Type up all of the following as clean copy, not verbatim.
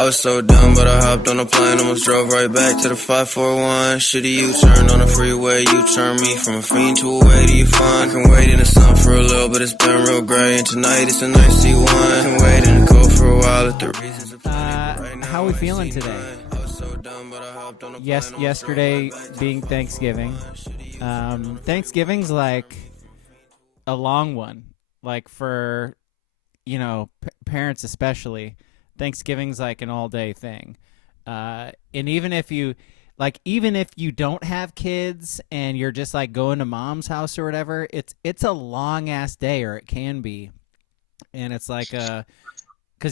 I was so dumb, but I hopped on a plane, almost drove right back to the 541. Shitty U-turn on the freeway, you turn me from a fiend to a way to you fun. I can wait in the sun for a little, but it's been real gray, and tonight it's a nice C1. I can wait in the cold for a while if the reasons are right now. How are we feeling today? Yesterday being Thanksgiving. Thanksgiving's like a long one, like for, parents especially. Thanksgiving's like an all-day thing, and even if you don't have kids and you're just like going to mom's house or whatever, it's a long-ass day, or it can be, and it's like because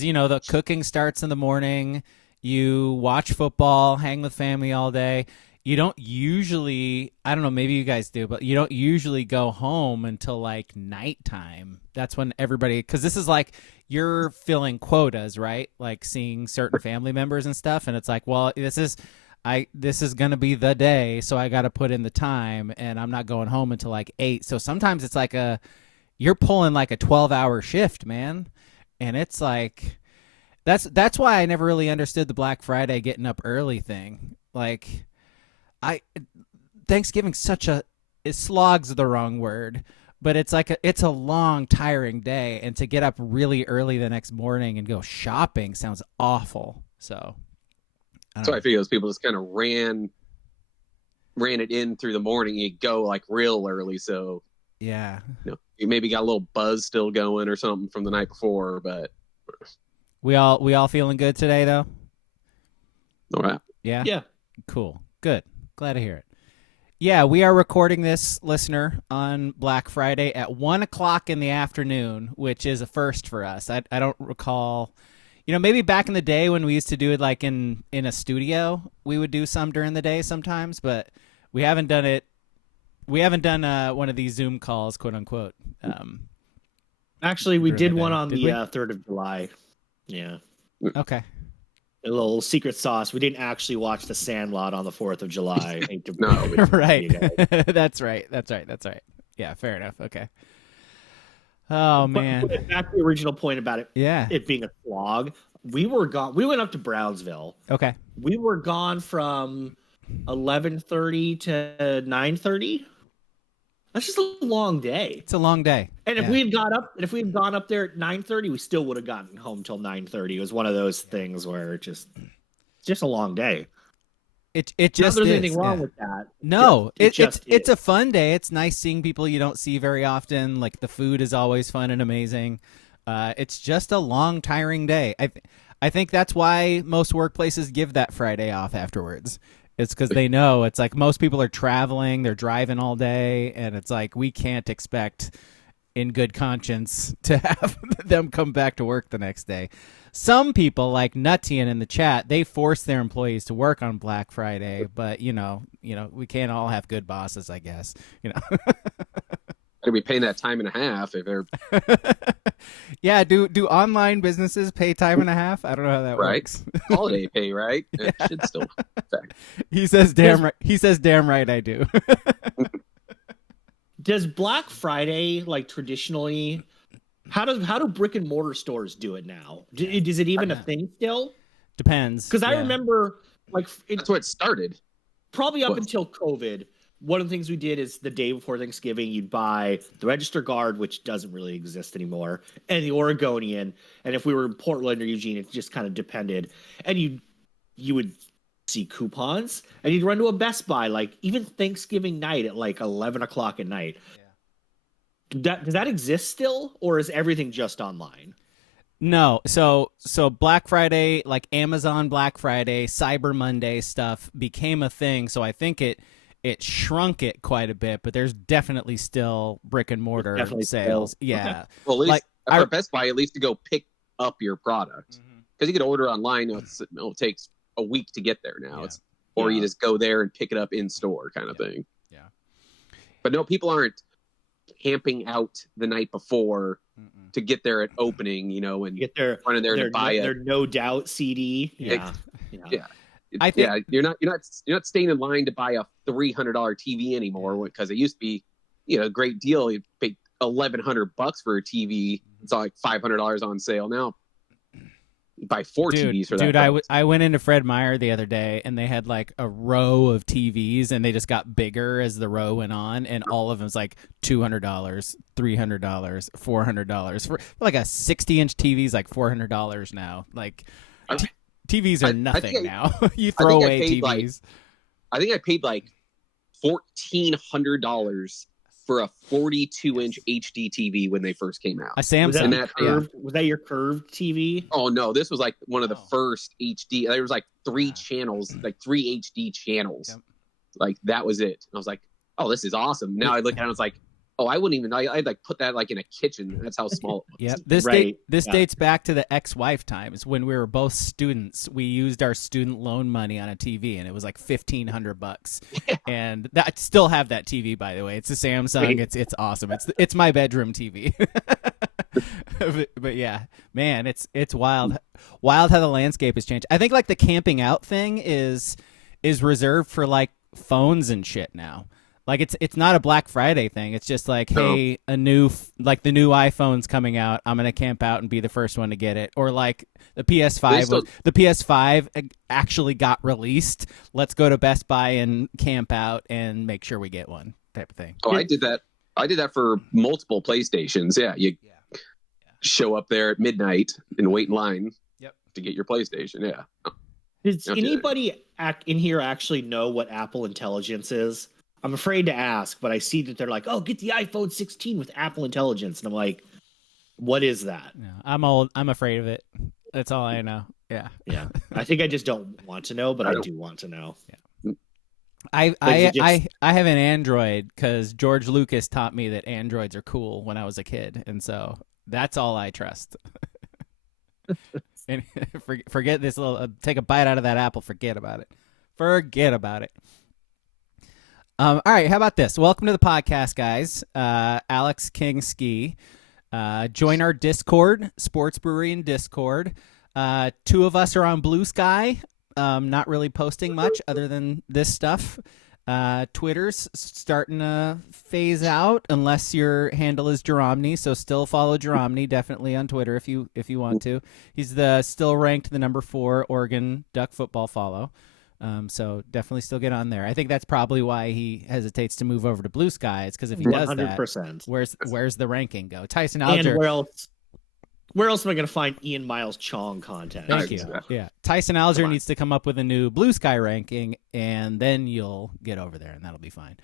the cooking starts in the morning, you watch football, hang with family all day. You don't usually, I don't know, maybe you guys do, but you don't usually go home until like nighttime. That's when everybody, because this is like, you're filling quotas, right? Like seeing certain family members and stuff. And it's like, well, this is going to be the day. So I got to put in the time, and I'm not going home until like 8. So sometimes it's like you're pulling like a 12-hour shift, man. And it's like, that's why I never really understood the Black Friday getting up early thing. Like, Thanksgiving's slog's the wrong word, but it's like it's a long, tiring day, and to get up really early the next morning and go shopping sounds awful. So I figure those people just kind of ran it in through the morning. You go like real early, so yeah, you maybe got a little buzz still going or something from the night before. But we all feeling good today, though. All right. Yeah. Cool. Good. Glad to hear it. Yeah, we are recording this, listener, on Black Friday at 1 o'clock in the afternoon, which is a first for us. I don't recall, maybe back in the day when we used to do it like in a studio, we would do some during the day sometimes, but we haven't done it. We haven't done one of these Zoom calls, quote unquote. Actually, we did one on the 3rd of July. Yeah. Okay. A little secret sauce. We didn't actually watch The Sandlot on the 4th of July. No, right. That's right. Yeah, fair enough. Okay. Oh, man. But back to the original point about it. Yeah. It being a slog. We were gone. We went up to Brownsville. Okay. We were gone from 11:30 to 9:30. That's just a long day. It's a long day. And if we had gone up there at 9:30, we still would have gotten home till 9:30. It was one of those things where it's just a long day. It just Not is. Anything wrong with that? No, it's a fun day. It's nice seeing people you don't see very often. Like the food is always fun and amazing. It's just a long, tiring day. I think that's why most workplaces give that Friday off afterwards. It's because they know it's like most people are traveling, they're driving all day, and it's like we can't expect in good conscience to have them come back to work the next day. Some people, like Nuttian in the chat, they force their employees to work on Black Friday, but we can't all have good bosses, I guess. Gotta be paying that time and a half if they're Yeah, do online businesses pay time and a half? I don't know how that works. Holiday pay, right? It should still affect. He says damn right I do. Does Black Friday, like traditionally, how do brick and mortar stores do it now? Is it even a thing still? Depends. Because I remember that's what started. Probably up until COVID. One of the things we did is the day before Thanksgiving, you'd buy the Register Guard, which doesn't really exist anymore, and the Oregonian. And if we were in Portland or Eugene, it just kind of depended. And you would see coupons, and you'd run to a Best Buy, like even Thanksgiving night at like 11 o'clock at night. Yeah. Does that exist still, or is everything just online? No. So Black Friday, like Amazon Black Friday, Cyber Monday stuff became a thing. So I think it shrunk it quite a bit, but there's definitely still brick and mortar sales. Still. Yeah. Okay. Well, at least for Best Buy, at least to go pick up your product, because you can order online. It takes a week to get there now. Yeah. You just go there and pick it up in store, kind of thing. Yeah. But no, people aren't camping out the night before to get there at opening, and get there running there to buy their No Doubt CD. Yeah. I think you're not staying in line to buy a $300 TV anymore, because it used to be, a great deal. You pay $1,100 for a TV. It's like $500 on sale now. buy 4 TVs for that. Dude, I went into Fred Meyer the other day, and they had like a row of TVs, and they just got bigger as the row went on, and all of them was like $200, $300, $400 for like a 60-inch TV is like $400 now. Like TVs are nothing now. You throw away TVs. I think I paid like $1,400 for a 42-inch HD TV when they first came out. A Samsung. Was that your curved TV? Oh no, this was like one of the first HD. There was like 3 channels, like 3 HD channels. Yep. Like that was it. I was like, oh, this is awesome. Now I look at it, I was like, oh, I wouldn't even. I'd like put that like in a kitchen. That's how small it was. Yep. This dates back to the ex-wife times when we were both students. We used our student loan money on a TV, and it was like $1,500. Yeah. And I still have that TV, by the way. It's a Samsung. It's awesome. It's my bedroom TV. but yeah, man, it's wild. Wild how the landscape has changed. I think like the camping out thing is reserved for like phones and shit now. Like it's not a Black Friday thing. It's just like, hey, the new iPhone's coming out. I'm gonna camp out and be the first one to get it. Or like the PS5. The PS5 actually got released. Let's go to Best Buy and camp out and make sure we get one type of thing. Oh, I did that. I did that for multiple PlayStations. Yeah, you show up there at midnight and wait in line to get your PlayStation. Yeah. Does anybody in here actually know what Apple Intelligence is? I'm afraid to ask, but I see that they're like, "Oh, get the iPhone 16 with Apple Intelligence," and I'm like, "What is that?" No, I'm old. I'm afraid of it. That's all I know. Yeah. I think I just don't want to know, but I do want to know. Yeah. I have an Android because George Lucas taught me that Androids are cool when I was a kid, and so that's all I trust. And forget this little. Take a bite out of that apple. Forget about it. Forget about it. All right, how about this? Welcome to the podcast, guys. Alex King Ski. Join our Discord, Sports Brewery and Discord. 2 of us are on Blue Sky. Not really posting much other than this stuff. Twitter's starting to phase out unless your handle is Jeromny. So still follow Jeromny definitely on Twitter if you want to. He's still ranked the number 4 Oregon Duck football follow. So definitely still get on there. I think that's probably why he hesitates to move over to Blue Sky. It's because if he does 100%. That, where's the ranking go? Tyson Alger. And where else am I going to find Ian Miles Chong content? Thank you. Yeah, Tyson Alger needs to come up with a new Blue Sky ranking, and then you'll get over there, and that'll be fine.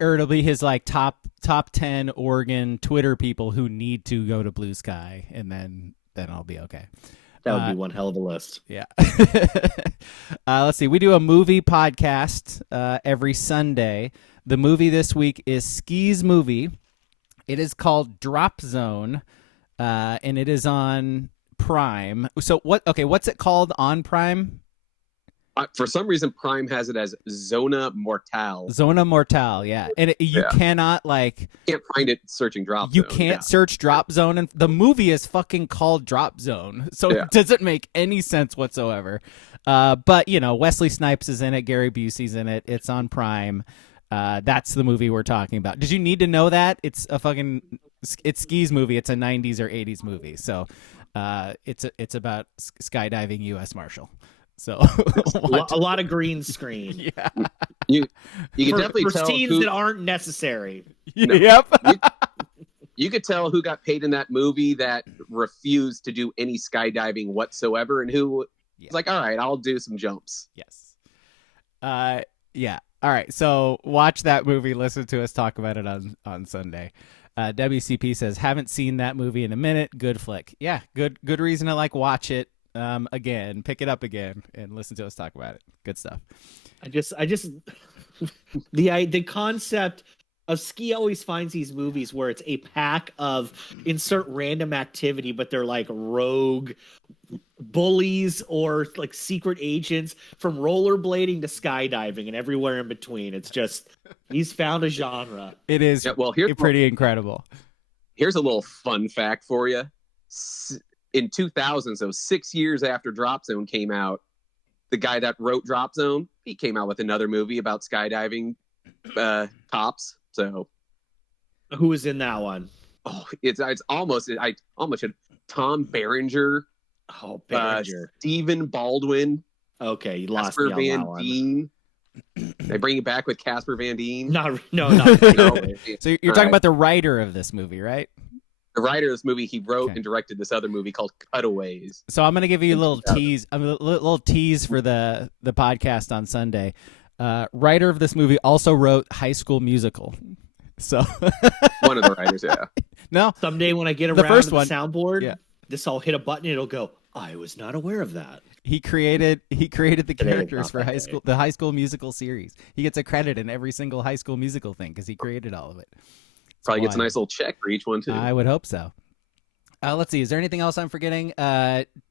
Or it'll be his like top 10 Oregon Twitter people who need to go to Blue Sky, and then I'll be okay. That would be one hell of a list. Yeah. Let's see. We do a movie podcast every Sunday. The movie this week is Ski's movie. It is called Drop Zone, and it is on Prime. So what's it called on Prime? For some reason, Prime has it as Zona Mortale. Zona Mortale, yeah. And you cannot can't find it searching Drop Zone. You can't search Drop Zone, and the movie is fucking called Drop Zone, so it doesn't make any sense whatsoever. But Wesley Snipes is in it, Gary Busey's in it. It's on Prime. That's the movie we're talking about. Did you need to know that? It's Ski's movie. It's a 90s or 80s movie. So it's about skydiving U.S. Marshal. So a lot of green screen. Yeah, you can definitely for tell scenes that aren't necessary. Yep. You could tell who got paid in that movie that refused to do any skydiving whatsoever, and who was like, "All right, I'll do some jumps." Yes. Yeah. All right. So watch that movie. Listen to us talk about it on Sunday. WCP says, haven't seen that movie in a minute. Good flick. Yeah. Good reason to watch it. Again, pick it up again and listen to us talk about it. Good stuff. I just the concept of Ski always finds these movies where it's a pack of insert random activity, but they're like rogue bullies or like secret agents, from rollerblading to skydiving and everywhere in between. It's just, he's found a genre. It is pretty incredible. Here's a little fun fact for you. In 2000, so 6 years after Drop Zone came out, the guy that wrote Drop Zone, he came out with another movie about skydiving cops. So, who was in that one? Oh, it's almost, I almost said Tom Berenger Oh, Behringer. Stephen Baldwin. Okay, you lost Casper me on that Van one. Dien. They bring it back with Casper Van Dien. No. No. So you're talking about the writer of this movie, right? The writer of this movie, he wrote and directed this other movie called Cutaways. So I'm going to give you a little tease for the podcast on Sunday. Writer of this movie also wrote High School Musical. So one of the writers, yeah. No. Someday when I get around to the soundboard, this I'll hit a button. It'll go. I was not aware of that. He created the characters for the High School Musical series. He gets a credit in every single High School Musical thing because he created all of it. Probably gets a nice little check for each one too. I would hope so. Let's see. Is there anything else I'm forgetting?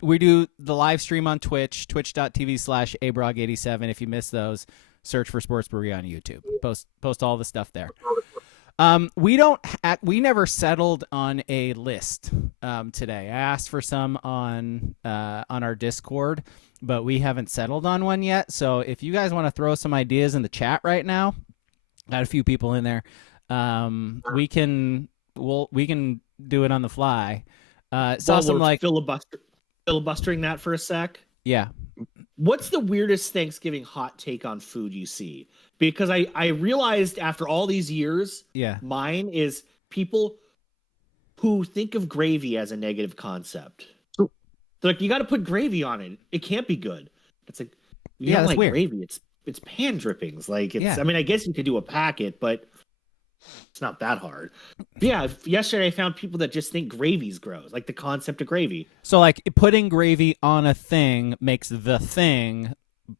We do the live stream on Twitch, twitch.tv/abrog87. If you miss those, search for Sports Brewery on YouTube. Post all the stuff there. We never settled on a list today. I asked for some on our Discord, but we haven't settled on one yet. So if you guys want to throw some ideas in the chat right now, got a few people in there. We can do it on the fly. Saw some like filibustering that for a sec. Yeah. What's the weirdest Thanksgiving hot take on food you see? Because I realized after all these years, mine is people who think of gravy as a negative concept. They're like, you got to put gravy on it. It can't be good. It's like, you don't like weird. Gravy. It's pan drippings. Like I mean, I guess you could do a packet, but it's not that hard. But yeah, yesterday I found people that just think gravy's gross, like the concept of gravy. So like putting gravy on a thing makes the thing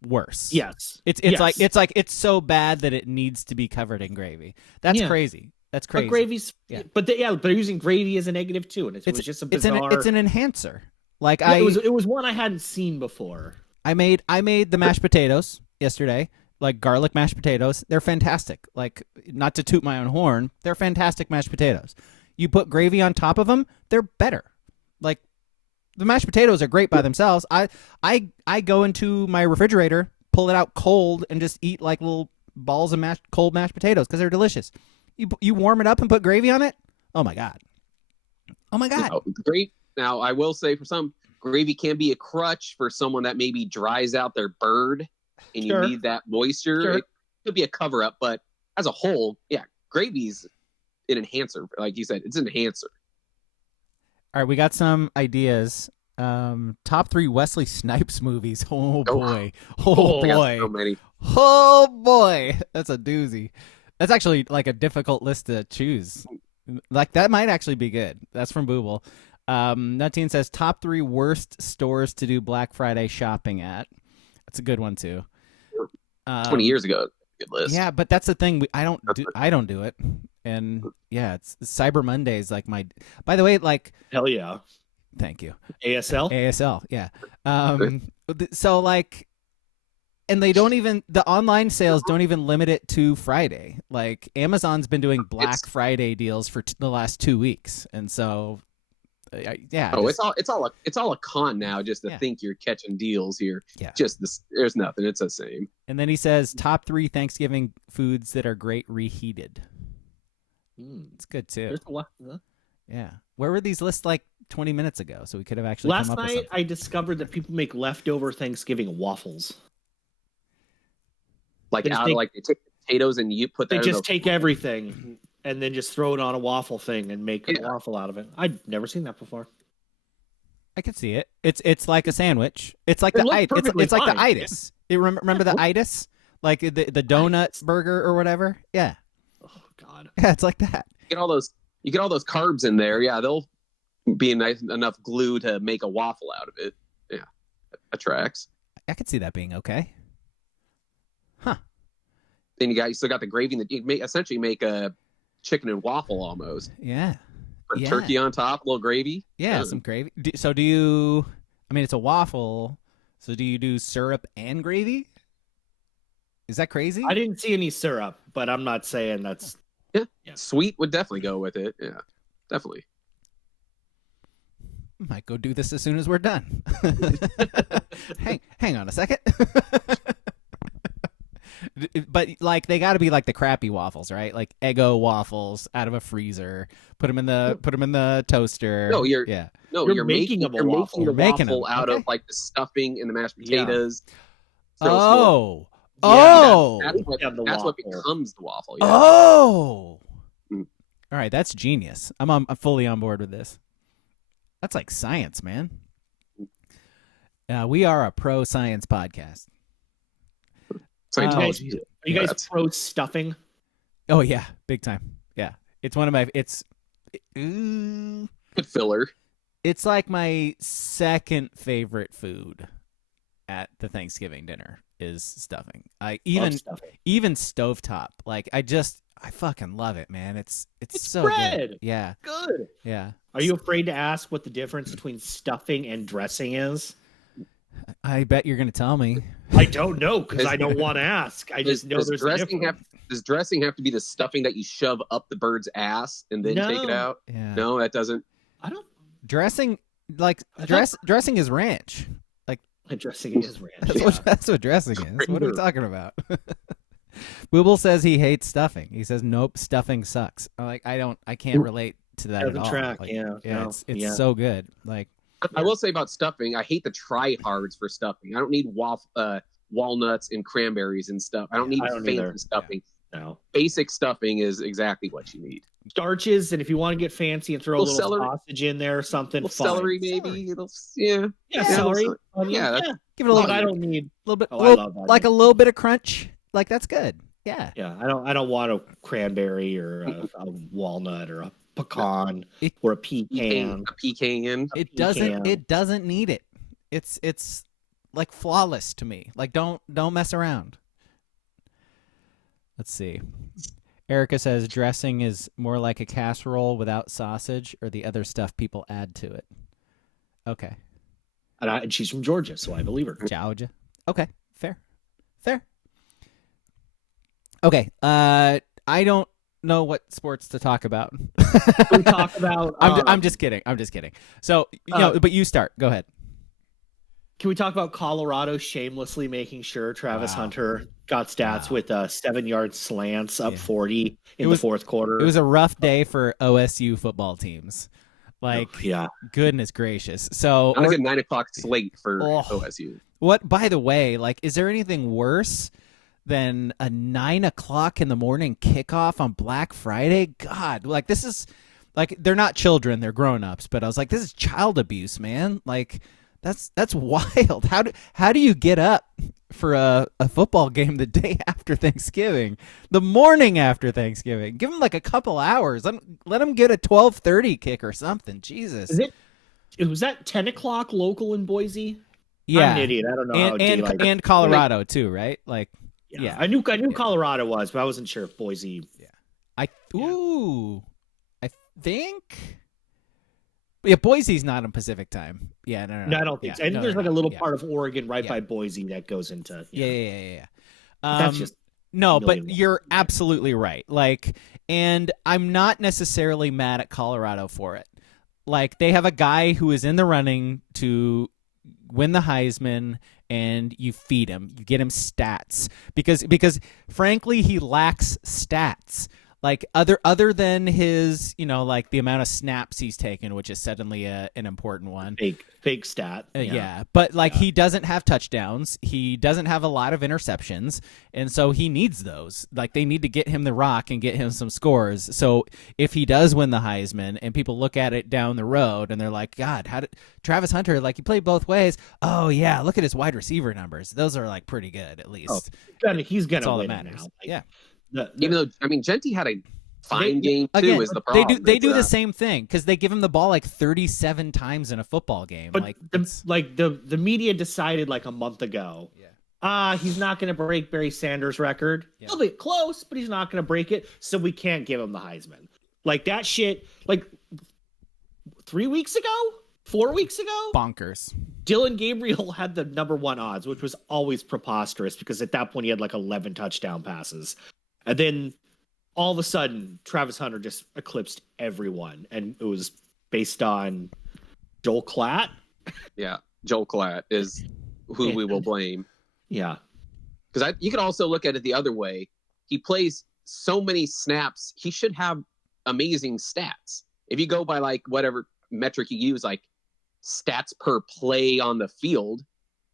worse. Yes. It's so bad that it needs to be covered in gravy. That's crazy. That's crazy. But gravy's but they're using gravy as a negative too, and it was just a bizarre. It's an enhancer. Like it was one I hadn't seen before. I made the mashed potatoes yesterday. Like garlic mashed potatoes, they're fantastic. Like, not to toot my own horn, they're fantastic mashed potatoes. You put gravy on top of them, they're better. Like, the mashed potatoes are great by themselves. I go into my refrigerator, pull it out cold, and just eat like little balls of cold mashed potatoes because they're delicious. You warm it up and put gravy on it. Oh my god. Great. Now I will say, for some, gravy can be a crutch for someone that maybe dries out their bird. And you need that moisture. Sure. It could be a cover up, but as a whole, gravy's an enhancer. Like you said, it's an enhancer. All right, we got some ideas. Top 3 Wesley Snipes movies. Oh boy. Oh boy. So many. Oh boy. That's a doozy. That's actually like a difficult list to choose. Like that might actually be good. That's from Booble. Nutine says top 3 worst stores to do Black Friday shopping at. That's a good one too. 20 years ago, good list. Yeah, but that's the thing. I don't do it, and it's Cyber Mondays. Like by the way, like hell yeah, thank you. ASL, yeah. So like, and they don't even the online sales don't even limit it to Friday. Like Amazon's been doing Black Friday deals for the last 2 weeks, and so. It's all a con now just to think you're catching deals here. Yeah. There's nothing. It's the same. And then he says top 3 Thanksgiving foods that are great reheated. It's good too. There's a lot. Huh? Yeah. Where were these lists like 20 minutes ago? So we could have actually last come up night with something. I discovered that people make leftover Thanksgiving waffles. Like they take potatoes and you put that. They just take everything. And then just throw it on a waffle thing and make a waffle out of it. I'd never seen that before. I could see it. It's like a sandwich. It's like it's like the itis. You remember the itis, like the donut burger or whatever. Yeah. Oh God. Yeah, it's like that. You get all those carbs in there. Yeah, they'll be enough glue to make a waffle out of it. Yeah, that tracks. I could see that being okay. Huh. Then you still got the gravy that you essentially make a chicken and waffle almost. Yeah. Put turkey on top, a little gravy. Yeah, some gravy. So do you, I mean, it's a waffle. So do you do syrup and gravy? Is that crazy? I didn't see any syrup, but I'm not saying that's. Yeah. Sweet would definitely go with it. Yeah, definitely. Might go do this as soon as we're done. Hang on a second. but like they got to be like the crappy waffles, right? Like Eggo waffles out of a freezer. Put them in the toaster. No, you're making a waffle. You're making the waffle out of like the stuffing and the mashed potatoes. So that's what becomes the waffle. Yeah. Oh. All right, that's genius. I'm fully on board with this. That's like science, man. We are a pro science podcast. Scientology. Are you guys pro stuffing? Oh yeah, big time. Yeah, it's one of my. Good filler. It's like my second favorite food at the Thanksgiving dinner is stuffing. Even stovetop. Like I fucking love it, man. It's so bread. Good. Yeah. Good. Yeah. Are you afraid to ask what the difference between stuffing and dressing is? I bet you're going to tell me. I don't know because I don't want to ask. I just know there's dressing. Does dressing have to be the stuffing that you shove up the bird's ass and then take it out? Yeah. No, that doesn't. I don't. Dressing, dressing is ranch. Like dressing is ranch. That's what dressing is. What are we talking about? Booble says he hates stuffing. He says nope, stuffing sucks. I can't relate to that at all. Track. Like, it's so good. Like I will say about stuffing, I hate the try-hards for stuffing. I don't need walnuts and cranberries and stuff. I don't need fancy stuffing. Yeah. No. Basic stuffing is exactly what you need. Starches, and if you want to get fancy and throw a little sausage in there or something, celery maybe. Celery. Yeah. Give it a little. I don't need a little bit. I love that. Like a little bit of crunch. Like that's good. Yeah. Yeah. I don't want a cranberry or a walnut or a pecan or a pecan. It doesn't need it. It's like flawless to me. Like don't mess around. Let's see. Erica says dressing is more like a casserole without sausage or the other stuff people add to it. Okay. And she's from Georgia, so I believe her. Georgia. Okay. Fair. Okay. I don't know what sports to talk about. We talk about. I'm just kidding. So but you start. Go ahead. Can we talk about Colorado shamelessly making sure Travis Hunter got stats with 7-yard slants up 40 in the fourth quarter? It was a rough day for OSU football teams. Like, goodness gracious. So like a 9:00 slate for OSU. What? By the way, like, is there anything worse than a 9:00 in the morning kickoff on Black Friday? God, like this is like they're not children, they're grown-ups. But I was like, this is child abuse, man. Like. That's wild. How do you get up for a football game the day after Thanksgiving, the morning after Thanksgiving? Give them like a couple hours. Let them get a 12:30 kick or something. Jesus. Was that 10:00 local in Boise? Yeah, I'm an idiot. I don't know. And Colorado too, right? Like, yeah. I knew Colorado was, but I wasn't sure if Boise. Yeah. I think. Yeah, Boise's not in Pacific time. Yeah, no, I don't think so. And there's like a little part of Oregon right by Boise that goes into. Yeah. That's just but you're absolutely right. Like, and I'm not necessarily mad at Colorado for it. Like, they have a guy who is in the running to win the Heisman, and you feed him, you get him stats because frankly he lacks stats. Like other than his, like the amount of snaps he's taken, which is suddenly an important one. Fake stat. Yeah. But he doesn't have touchdowns. He doesn't have a lot of interceptions. And so he needs those. Like they need to get him the rock and get him some scores. So if he does win the Heisman and people look at it down the road and they're like, God, how did Travis Hunter, like he played both ways. Oh yeah. Look at his wide receiver numbers. Those are like pretty good at least. He's going to win now. Yeah. Even though Jeanty had a fine game too, is the problem. They do the same thing because they give him the ball like 37 times in a football game. But the media decided like a month ago. Yeah. He's not going to break Barry Sanders' record. Yeah. He'll be close, but he's not going to break it, so we can't give him the Heisman. Like that shit. Like 3 weeks ago, 4 weeks ago, bonkers. Dylan Gabriel had the number 1 odds, which was always preposterous because at that point he had like 11 touchdown passes. And then all of a sudden, Travis Hunter just eclipsed everyone. And it was based on Joel Klatt. Yeah, Joel Klatt is who we will blame. Yeah. Because you could also look at it the other way. He plays so many snaps. He should have amazing stats. If you go by like whatever metric you use, like stats per play on the field,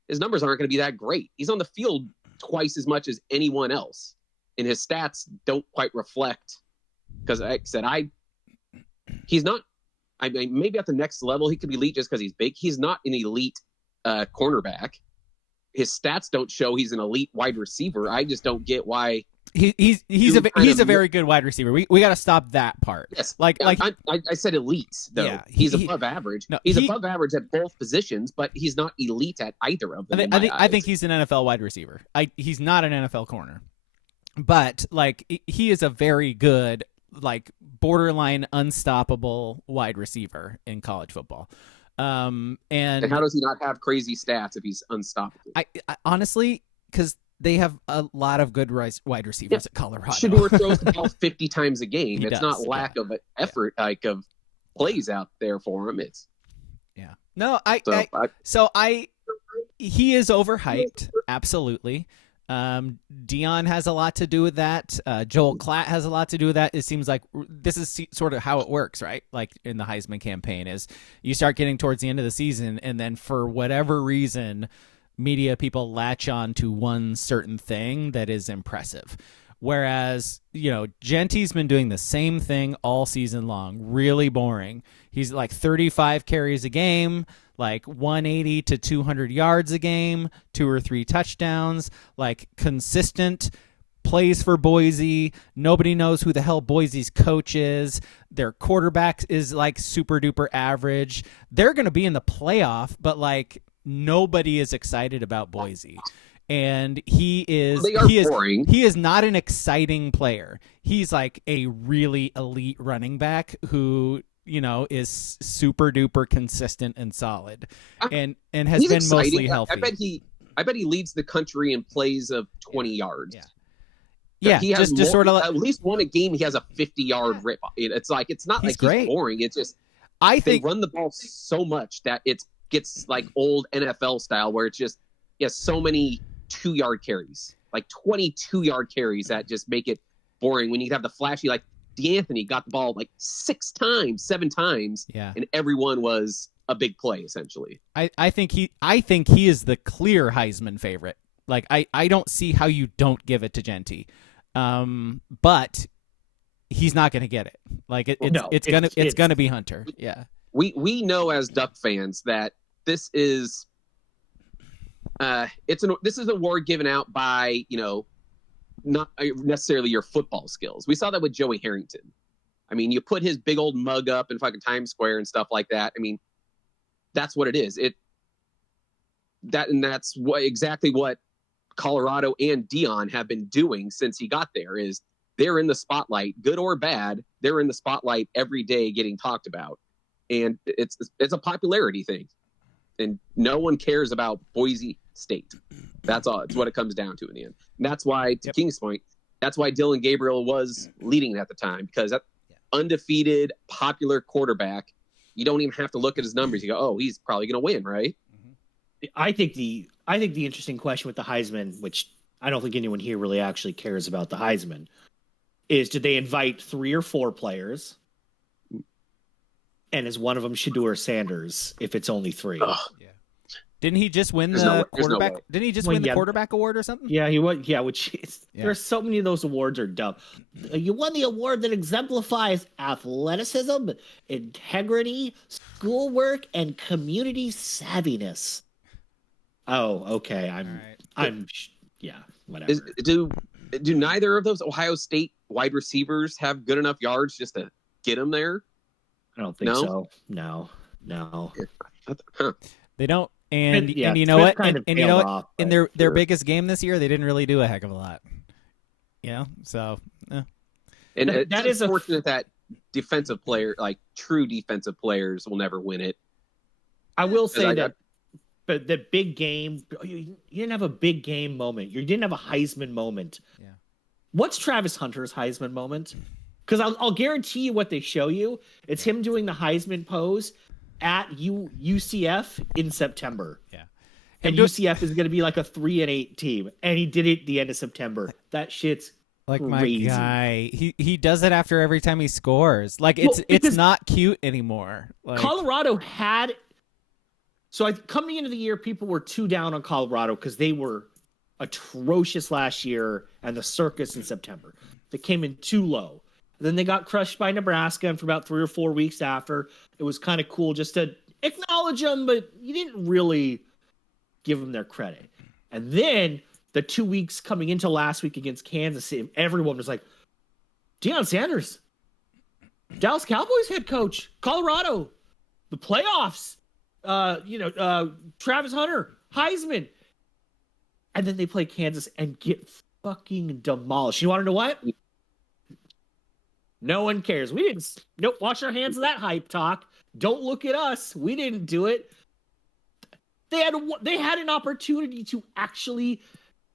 his numbers aren't going to be that great. He's on the field twice as much as anyone else, and his stats don't quite reflect. Because like I said, he's not. I mean, maybe at the next level he could be elite just because he's big. He's not an elite cornerback. His stats don't show he's an elite wide receiver. I just don't get why. He's a very good wide receiver. We got to stop that part. Yes, I said elite though. Yeah, he's above average. No, he's above average at both positions, but he's not elite at either of them. I think he's an NFL wide receiver. He's not an NFL corner, but like he is a very good, like borderline unstoppable wide receiver in college football. And how does he not have crazy stats if he's unstoppable? I honestly, because they have a lot of good wide receivers at Colorado. Shedeur throws the ball 50 times a game. It's not lack of effort, like of plays out there for him. It's he is overhyped. Absolutely. Dion has a lot to do with that. Joel Klatt has a lot to do with that. It seems like this is sort of how it works, right? Like in the Heisman campaign is you start getting towards the end of the season, and then for whatever reason, media people latch on to one certain thing that is impressive. Whereas, Jeanty's been doing the same thing all season long, really boring. He's like 35 carries a game, like 180 to 200 yards a game, 2 or 3 touchdowns, like consistent plays for Boise. Nobody knows who the hell Boise's coach is. Their quarterback is like super duper average. They're going to be in the playoff, but like nobody is excited about Boise. And he is not an exciting player. He's like a really elite running back who is super duper consistent and solid, and has been exciting. Mostly healthy. I bet he leads the country in plays of 20 yards. Yeah, he has just sort of like, at least one a game. He has a 50-yard rip. It's not like great. He's boring. It's just they run the ball so much that it gets like old NFL style where it's just he has so many 2-yard carries, like 22-yard carries that just make it boring. When you have the flashy like. DeAnthony got the ball like 7 times, and everyone was a big play essentially. I think he is the clear Heisman favorite. Like I don't see how you don't give it to Jeanty, but he's not going to get it. Like it's gonna be Hunter. Yeah, we know as Duck fans that this is this is an award given out by not necessarily your football skills. We saw that with Joey Harrington. I mean, you put his big old mug up in fucking Times Square and stuff like that. I mean, that's what it is. That's exactly what Colorado and Dion have been doing since he got there. Is they're in the spotlight, good or bad. They're in the spotlight every day, getting talked about, and it's a popularity thing. And no one cares about Boise State. That's all. It's what it comes down to in the end. And that's why, to King's point, that's why Dylan Gabriel was leading at the time, because that undefeated, popular quarterback, you don't even have to look at his numbers. You go, oh, he's probably going to win, right? I think the interesting question with the Heisman, which I don't think anyone here really actually cares about the Heisman, is did they invite 3 or 4 players? And is one of them Shedeur Sanders if it's only 3? Ugh. Yeah. Didn't he just win the quarterback? Didn't he just win the quarterback award or something? Yeah, he won. Yeah, there's so many of those awards are dumb. You won the award that exemplifies athleticism, integrity, schoolwork, and community savviness. Oh, okay. Whatever. Do neither of those Ohio State wide receivers have good enough yards just to get them there? I don't think so. No. They don't. And you know what? In their biggest game this year, they didn't really do a heck of a lot. So. And that is unfortunate that defensive player, like true defensive players, will never win it. I will say that, but the big game, you didn't have a big game moment. You didn't have a Heisman moment. Yeah. What's Travis Hunter's Heisman moment? Because I'll guarantee you what they show you. It's him doing the Heisman pose at UCF in September. Yeah. And UCF is going to be like a 3-8 team, and he did it at the end of September. That shit's like crazy. My guy. He does it after every time he scores. Like it's not cute anymore. Like, Colorado had. So coming into the year, people were 2 down on Colorado because they were atrocious last year and the circus in September. They came in too low. Then they got crushed by Nebraska, and for about 3 or 4 weeks after, it was kind of cool just to acknowledge them, but you didn't really give them their credit. And then the 2 weeks coming into last week against Kansas City, everyone was like, Deion Sanders, Dallas Cowboys head coach, Colorado, the playoffs, Travis Hunter, Heisman. And then they play Kansas and get fucking demolished. You want to know what? No one cares. We didn't. Nope. Wash our hands of that hype talk. Don't look at us. We didn't do it. They had an opportunity to actually,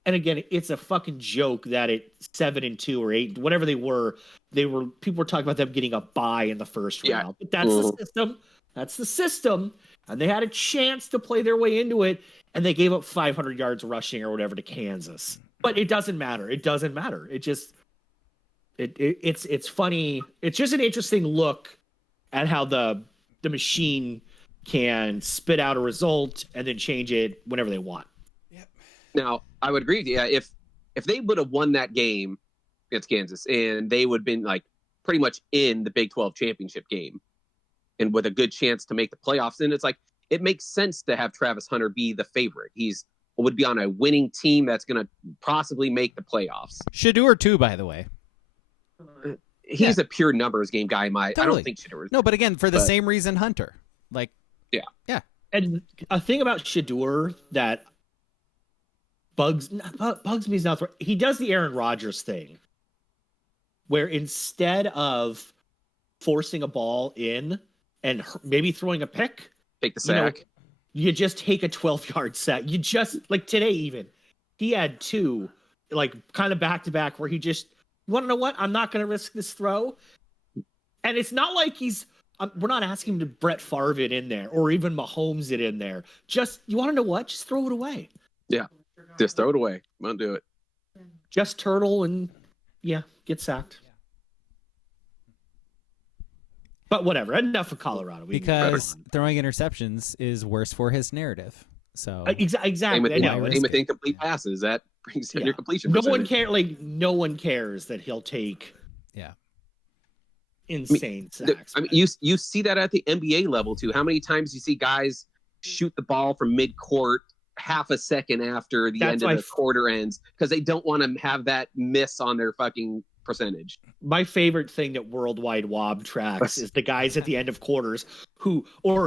and again, it's a fucking joke that at 7-2 or 8, whatever they were people were talking about them getting a bye in the first round. But that's the system. That's the system. And they had a chance to play their way into it, and they gave up 500 yards rushing or whatever to Kansas. But it doesn't matter. It doesn't matter. It just it's funny. It's just an interesting look at how the machine can spit out a result and then change it whenever they want. Yep. Now, I would agree with you. Yeah, if they would have won that game against Kansas, and they would have been like pretty much in the Big 12 championship game and with a good chance to make the playoffs, then it's like it makes sense to have Travis Hunter be the favorite. Would be on a winning team that's going to possibly make the playoffs. Shedeur too, by the way. He's a pure numbers game guy. Totally. I don't think Shedeur. No, but again, for the same reason Hunter. Like, yeah. And a thing about Shedeur that bugs me is not. He does the Aaron Rodgers thing, where instead of forcing a ball in and maybe throwing a pick, take the sack. You just take a 12-yard sack. You just, like today even, he had 2, like kind of back-to-back where he just, you want to know what? I'm not going to risk this throw. And it's not like we're not asking him to Brett Favre it in there or even Mahomes it in there. Just, you want to know what? Just throw it away. Yeah, just throw it away. I'm going to do it. Just turtle and, get sacked. But whatever, enough of Colorado. Because throwing interceptions is worse for his narrative. So exactly. Same with incomplete passes. That brings down your completion percentage. No one cares that he'll take insane sacks. I mean, you see that at the NBA level too. How many times you see guys shoot the ball from midcourt half a second after the end of the quarter ends because they don't want to have that miss on their fucking percentage. My favorite thing that Worldwide Wob tracks is the guys at the end of quarters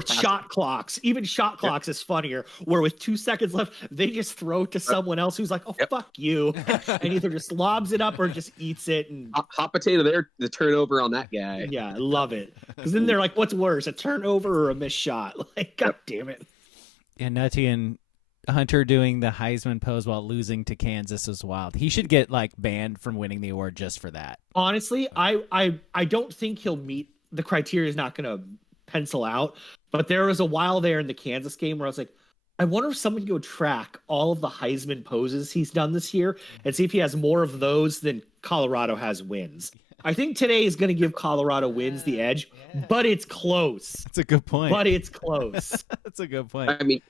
shot clocks. Even shot clocks is funnier, where with 2 seconds left, they just throw it to someone else who's like, fuck you. And either just lobs it up or just eats it. And hot potato there, the turnover on that guy. Yeah, I love it. Because then they're like, what's worse, a turnover or a missed shot? Like, God damn it. Yeah, Nutty and Hunter doing the Heisman pose while losing to Kansas is wild. He should get banned from winning the award just for that. Honestly, I don't think he'll meet the criteria. Is not going to pencil out. But there was a while there in the Kansas game where I was like, I wonder if someone can go track all of the Heisman poses he's done this year and see if he has more of those than Colorado has wins. I think today is going to give Colorado wins the edge, but it's close. That's a good point. But it's close. That's a good point. I mean,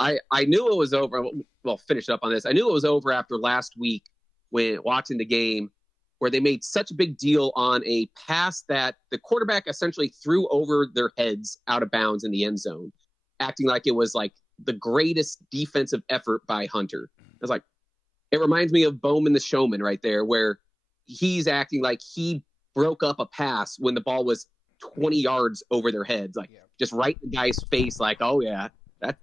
I knew it was over. Well, finish up on this. I knew it was over after last week when watching the game where they made such a big deal on a pass that the quarterback essentially threw over their heads out of bounds in the end zone, acting like it was like the greatest defensive effort by Hunter. I was like, it reminds me of Bowman the Showman right there, where he's acting like he broke up a pass when the ball was 20 yards over their heads, like just right in the guy's face, like, oh yeah, that.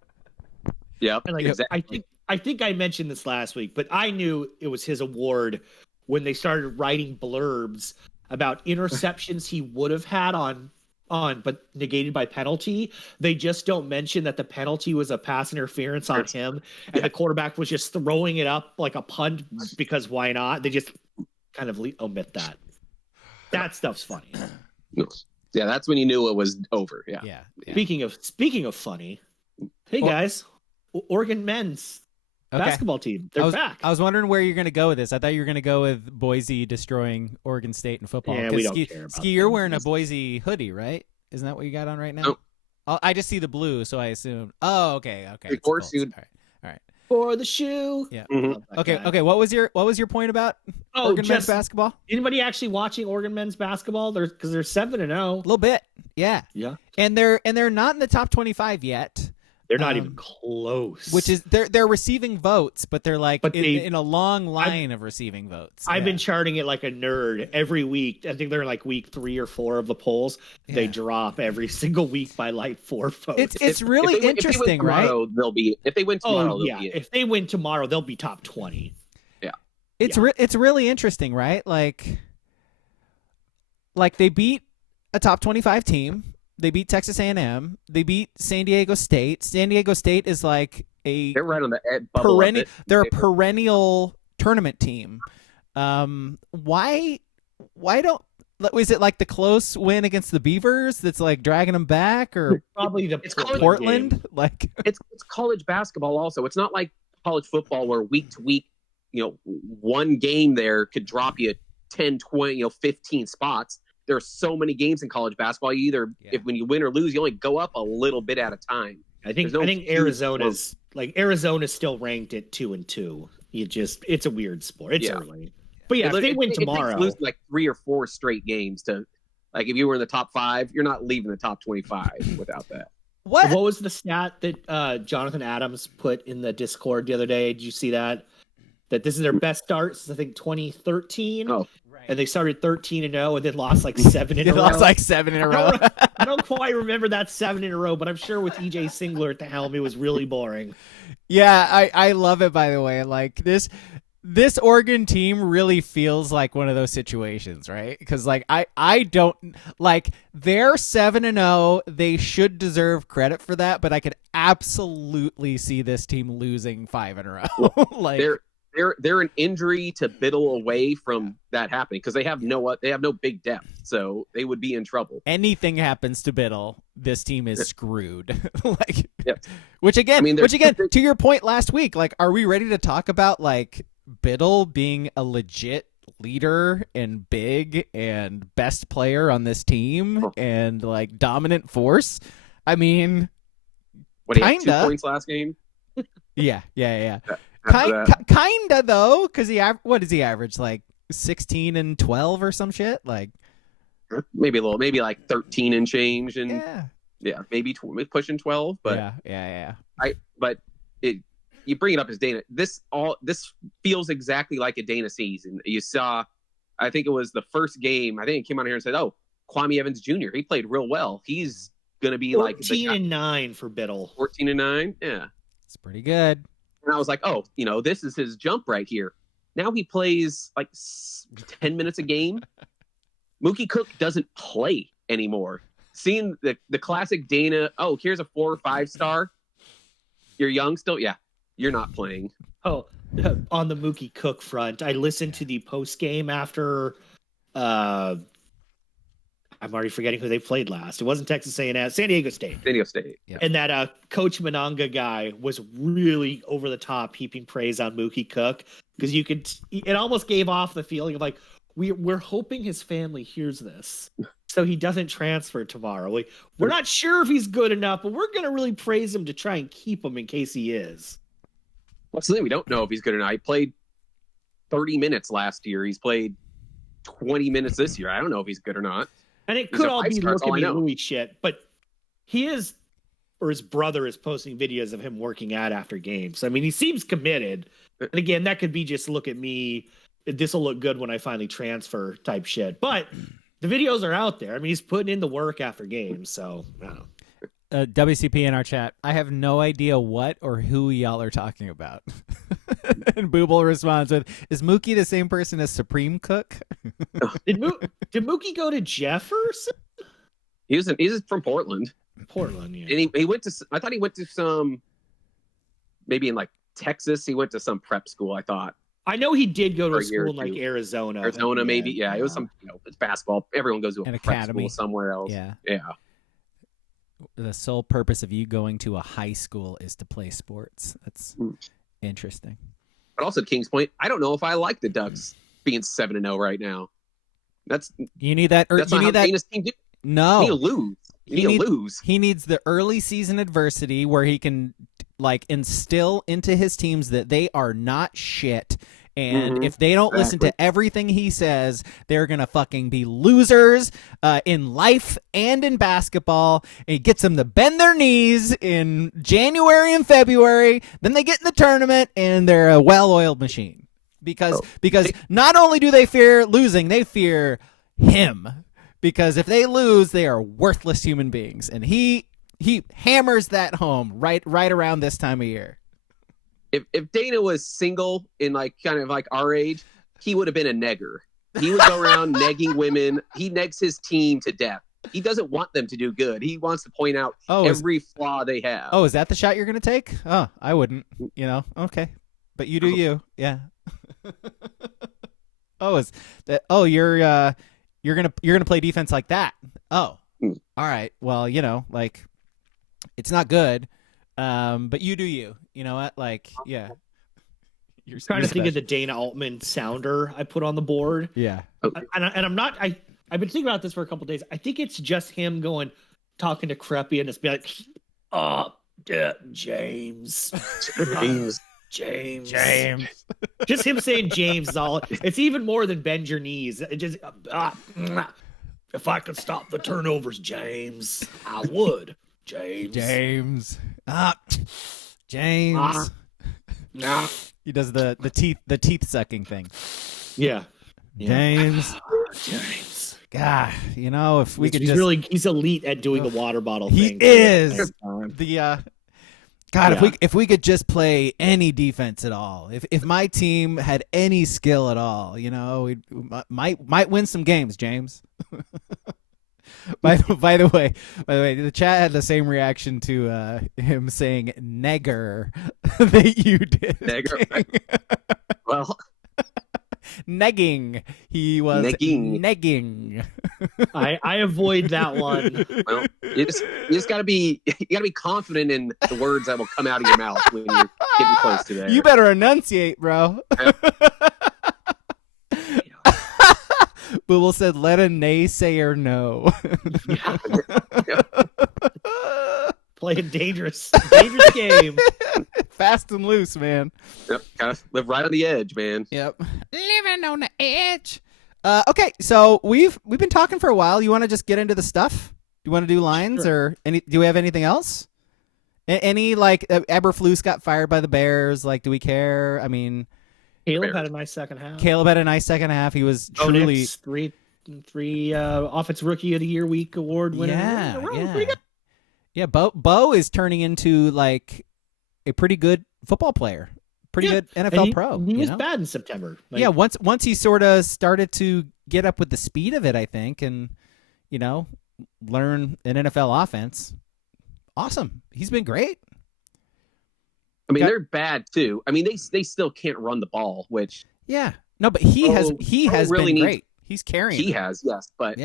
Yeah, exactly. I think I mentioned this last week, but I knew it was his award when they started writing blurbs about interceptions he would have had on but negated by penalty. They just don't mention that the penalty was a pass interference on him, and the quarterback was just throwing it up like a punt because why not? They just kind of omit that. That stuff's funny. Yeah, that's when you knew it was over. Yeah. Speaking of funny, hey guys. Oregon men's basketball team. They're back. I was wondering where you're going to go with this. I thought you were going to go with Boise destroying Oregon State in football. Yeah, we don't care about Ski, you're wearing a Boise hoodie, right? Isn't that what you got on right now? Nope. I just see the blue, so I assume. Oh, okay. Of course, all right. For the shoe. Yeah. Mm-hmm. Okay. What was your point about Oregon men's basketball? Anybody actually watching Oregon men's basketball? Because they're 7-0. A little bit. Yeah. Yeah. And they're not in the top 25 yet. They're not even close. Which is they're receiving votes, but they're like in a long line of receiving votes. I've been charting it like a nerd every week. I think they're like week 3 or 4 of the polls. Yeah. They drop every single week by like 4 votes. It's really interesting, right? They'll be if they win tomorrow. If they win tomorrow, they'll be top 20. Yeah, it's really interesting, right? Like they beat a top 25 team. They beat Texas A&M. They beat San Diego State. San Diego State is like they're right on the bubble. They're a perennial tournament team. Why don't? Was it like the close win against the Beavers that's like dragging them back, or probably it's Portland? Game. Like it's college basketball. Also, it's not like college football where week to week, one game there could drop you 10, 20, 15 spots. There are so many games in college basketball. You either, when you win or lose, you only go up a little bit at a time. I think Arizona's still ranked at 2-2. It's a weird sport. It's early, but if they win tomorrow, if they lose like 3 or 4 straight games to, like if you were in the top 5, you're not leaving the top 25 without that. What was the stat that Jonathan Adams put in the Discord the other day? Did you see that? That this is their best start since I think 2013. Oh. And they started 13-0 and then lost like 7 in a row. Lost like 7 in a row. I don't quite remember that 7 in a row, but I'm sure with EJ Singler at the helm, it was really boring. Yeah, I love it, by the way. Like this Oregon team really feels like one of those situations, right? Because like I don't like they're 7-0. They should deserve credit for that, but I could absolutely see this team losing 5 in a row. Like They're an injury to Biddle away from that happening because they have no big depth, so they would be in trouble. Anything happens to Biddle, this team is screwed. Yep. Which again, to your point last week, like, are we ready to talk about like Biddle being a legit leader and big and best player on this team and like dominant force? I mean, what, he had 2 points last game? Yeah. Kinda though, because what does he average, like 16 and 12 or some shit? Like maybe like 13 and change, and maybe pushing 12. But you bring it up as Dana. This feels exactly like a Dana season. You saw, I think it was the first game. I think it came on here and said, "Oh, Kwame Evans Jr. He played real well. He's gonna be 14-9 for Biddle. 14-9, yeah, it's pretty good." And I was like, oh, this is his jump right here. Now he plays like 10 minutes a game. Mookie Cook doesn't play anymore. Seeing the classic Dana, here's a 4 or 5 star. You're young still? Yeah, you're not playing. Oh, on the Mookie Cook front, I listened to the post game after I'm already forgetting who they played last. It wasn't Texas A&M, San Diego State. Yep. And that Coach Mononga guy was really over the top heaping praise on Mookie Cook because it almost gave off the feeling of like, we're hoping his family hears this so he doesn't transfer tomorrow. We're not sure if he's good enough, but we're going to really praise him to try and keep him in case he is. Well, so we don't know if he's good enough. He played 30 minutes last year. He's played 20 minutes this year. I don't know if he's good or not. And it could all be looking at Louis shit, but he is, or his brother is posting videos of him working out after games. I mean, he seems committed. And again, that could be just look at me. This will look good when I finally transfer type shit. But the videos are out there. I mean, he's putting in the work after games. So I don't know. WCP in our chat. I have no idea what or who y'all are talking about. And Booble responds with, "Is Mookie the same person as Supreme Cook?" Did Mookie go to Jefferson? He's from Portland. Portland, yeah. And he went to. I thought he went to some. Maybe in like Texas, he went to some prep school. I thought. I know he did go to a school in like Arizona. Maybe. Yeah, it was some. It's basketball. Everyone goes to a prep school somewhere else. Yeah. the sole purpose of you going to a high school is to play sports. That's interesting. But also, King's Point, I don't know if I like the Ducks being 7-0 right now. You need that. That's you not need how that. Dana's team do. No, You need to lose. You need to lose. He needs the early season adversity where he can instill into his teams that they are not shit. And if they don't listen to everything he says, they're going to fucking be losers in life and in basketball. And he gets them to bend their knees in January and February. Then they get in the tournament and they're a well-oiled machine. Because not only do they fear losing, they fear him. Because if they lose, they are worthless human beings. And he hammers that home right around this time of year. If Dana was single in kind of our age, he would have been a negger. He would go around negging women. He negs his team to death. He doesn't want them to do good. He wants to point out every flaw they have. Oh, is that the shot you're going to take? Oh, I wouldn't. Okay. But you do you. Yeah. Is that? Oh, you're gonna play defense like that. Oh, all right. Well, it's not good. But you do you. You know what? Yeah. You're trying to think of the Dana Altman sounder I put on the board. Yeah. And I'm not. I've been thinking about this for a couple of days. I think it's just him talking to Creppy and just be like, James. James. Just him saying James is all. It's even more than bend your knees. It just if I could stop the turnovers, James, I would. James. James. He does the teeth sucking thing. Yeah. James. God, if we could he's elite at doing the water bottle thing. He is. If we could just play any defense at all, if my team had any skill at all, we might win some games, James. By the way, the chat had the same reaction to him saying "negger" that you did. Negger. Well, negging. He was negging. I avoid that one. Well, you just gotta be confident in the words that will come out of your mouth when you're getting close to that. You better enunciate, bro. Booble said, "Let a naysayer know." Play a dangerous game. Fast and loose, man. Yep, gotta live right on the edge, man. Yep, living on the edge. Okay, so we've been talking for a while. You want to just get into the stuff? Do you want to do lines or any? Do we have anything else? Any Eberflus got fired by the Bears? Do we care? I mean, Caleb had a nice second half. He was truly three offensive rookie of the year week award winner. Yeah. Bo is turning into a pretty good football player, pretty good NFL pro. He was bad in September. Once he sort of started to get up with the speed of it, I think, and learn an NFL offense. Awesome. He's been great. I mean, they're bad too. I mean, they still can't run the ball, which but he has really been great. He's carrying. He has, yes, but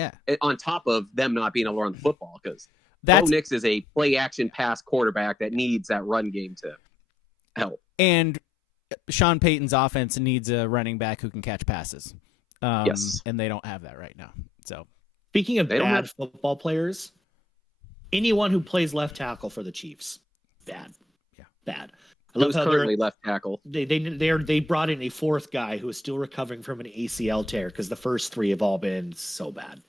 on top of them not being able to run the football, because Bo That's Nix is a play-action pass quarterback that needs that run game to help. And Sean Payton's offense needs a running back who can catch passes. Yes. And they don't have that right now. So, speaking of bad football players, anyone who plays left tackle for the Chiefs, bad. Yeah, bad. I love Who's how currently left tackle. They brought in a fourth guy who is still recovering from an ACL tear because the first three have all been so bad.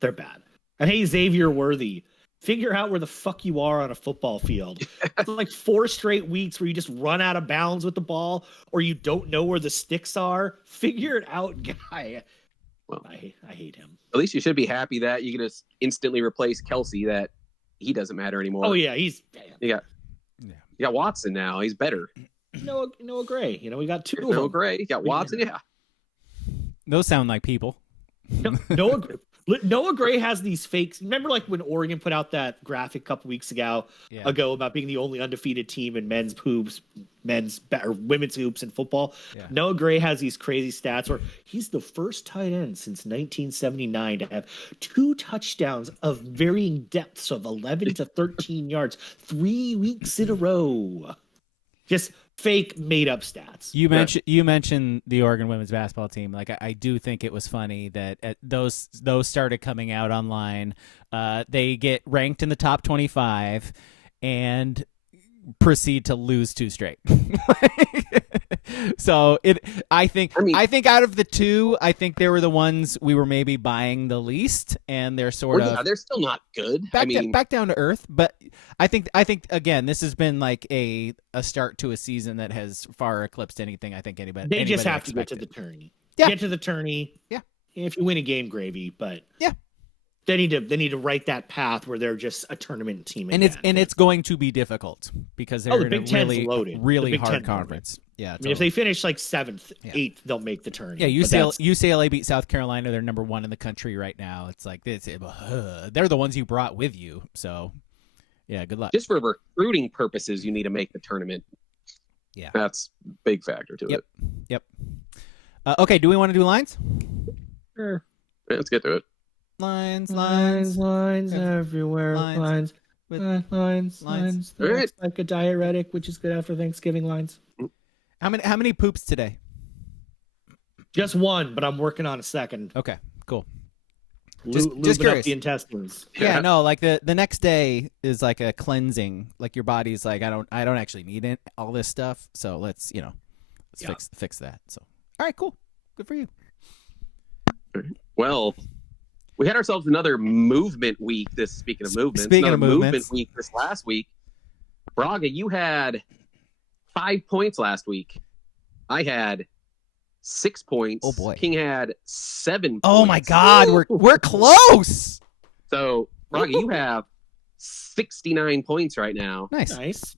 They're bad. And hey, Xavier Worthy, figure out where the fuck you are on a football field. It's 4 straight weeks where you just run out of bounds with the ball or you don't know where the sticks are. Figure it out, guy. Well, I hate him. At least you should be happy that you can just instantly replace Kelsey, that he doesn't matter anymore. Oh, yeah, You got Watson now. He's better. Noah Gray. We got two of them. Noah Gray. You got Watson, Those sound like people. Noah Noah Gray has these fakes. Remember, like when Oregon put out that graphic a couple weeks ago about being the only undefeated team in men's hoops, or women's hoops in football. Yeah. Noah Gray has these crazy stats where he's the first tight end since 1979 to have 2 touchdowns of varying depths of 11 to 13 yards 3 weeks in a row. Just fake made up stats. You mentioned the Oregon women's basketball team. Like I do think it was funny that those started coming out online. They get ranked in the top 25 and proceed to lose 2 straight. So I think out of the 2, I think they were the ones we were maybe buying the least, and they're they're still not good. Back down to earth. But I think again, this has been like a start to a season that has far eclipsed anything I think anybody. They just have to get to the tourney. Yeah. Get to the tourney. Yeah. If you win a game, gravy. But yeah. They need to write that path where they're just a tournament team, and it's going to be difficult because they're in a really hard conference. Yeah, I mean, if they finish like 7th, 8th, they'll make the tournament. Yeah, UCLA beat South Carolina. They're number 1 in the country right now. It's like they're the ones you brought with you. So, yeah, good luck. Just for recruiting purposes, you need to make the tournament. Yeah, that's a big factor to it. Yep. Okay, do we want to do lines? Sure. Yeah, let's get to it. Lines everywhere. Lines. Right. Like a diuretic, which is good after Thanksgiving. Lines. How many poops today? Just 1, but I'm working on a second. Okay, cool. Just curious. Up the intestines. Yeah, no, like the next day is like a cleansing. Like your body's like, I don't actually need all this stuff. So let's fix that. So all right, cool. Good for you. Well, we had ourselves another movement week. Speaking of movement week this last week. Braga, you had 5 points last week. I had 6 points. Oh boy. King had 7 points. Oh my God, we're close. So Braga, you have 69 points right now. Nice.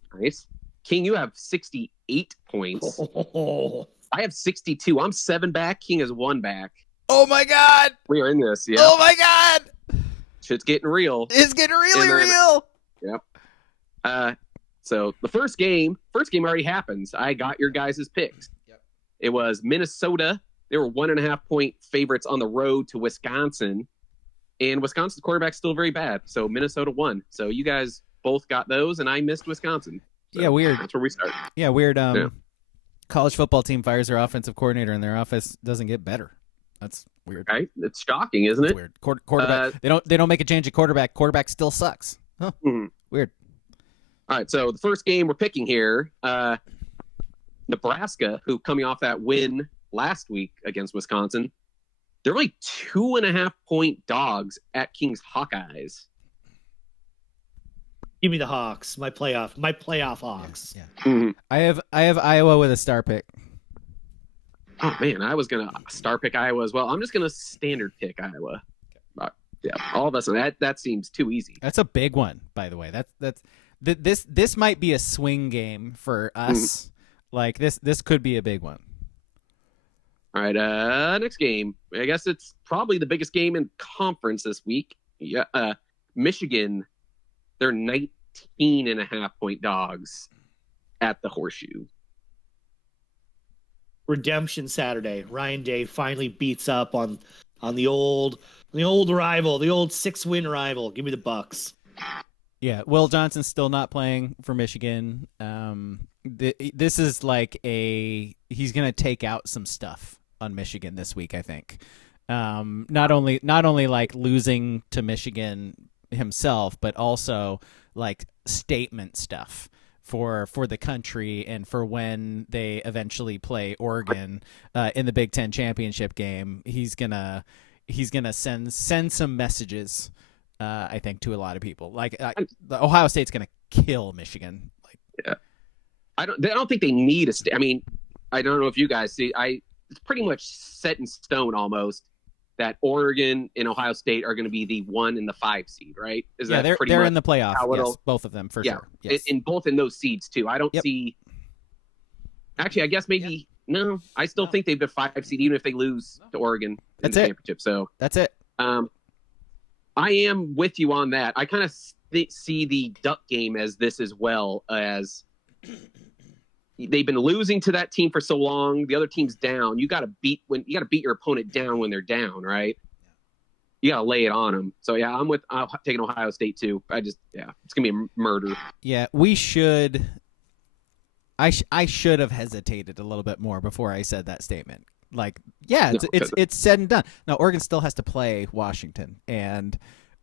King, you have 68 points. Oh. I have 62. I'm 7 back. King is 1 back. Oh my God! We are in this, yeah. Oh my God! Shit's getting real. It's getting really real. Yep. So the first game already happens. I got your guys' picks. Yep. It was Minnesota. They were 1.5 point favorites on the road to Wisconsin, and Wisconsin's quarterback's still very bad. So Minnesota won. So you guys both got those, and I missed Wisconsin. So yeah, weird. That's where we start. Yeah, weird. College football team fires their offensive coordinator, and their offense doesn't get better. That's weird. Right? It's shocking, isn't it? Weird. Quarterback. They don't make a change at quarterback. Quarterback still sucks. Huh. Mm-hmm. Weird. All right. So the first game we're picking here, Nebraska, who coming off that win last week against Wisconsin, they're only 2.5 point dogs at King's Hawkeyes. Give me the Hawks. My playoff Hawks. Yeah. Mm-hmm. I have Iowa with a star pick. Oh man, I was gonna star pick Iowa as well. I'm just gonna standard pick Iowa. Yeah, all of us. That seems too easy. That's a big one, by the way. This might be a swing game for us. Like this could be a big one. All right, next game. I guess it's probably the biggest game in conference this week. Yeah, Michigan. They're 19.5 point dogs at the Horseshoe. Redemption Saturday. Ryan Day finally beats up on the old rival, the old 6-win rival. Give me the Bucks. Yeah, Will Johnson's still not playing for Michigan. This is like he's gonna take out some stuff on Michigan this week, I think. Not only like losing to Michigan himself, but also like statement stuff for the country and for when they eventually play Oregon in the Big Ten championship game. He's gonna send some messages, I think, to a lot of people. Like the Ohio State's gonna kill Michigan. Yeah, I don't think they need a state. I mean, I don't know if you guys see. It's pretty much set in stone almost that Oregon and Ohio State are going to be the 1 and the 5 seed, right? They're in the playoff. Yes, both of them for sure. Yes. In both in those seeds too. I don't see. Actually, I guess maybe no. I still think they've been 5 seed even if they lose to Oregon in the championship. So that's it. I am with you on that. I kind of see the Duck game as this as well, as they've been losing to that team for so long. The other team's down. You got to beat your opponent down when they're down, right? You got to lay it on them. So yeah, I'm taking Ohio State too. It's gonna be a murder. Yeah, we should. I should have hesitated a little bit more before I said that statement. Like, yeah, it's said and done. Now Oregon still has to play Washington, and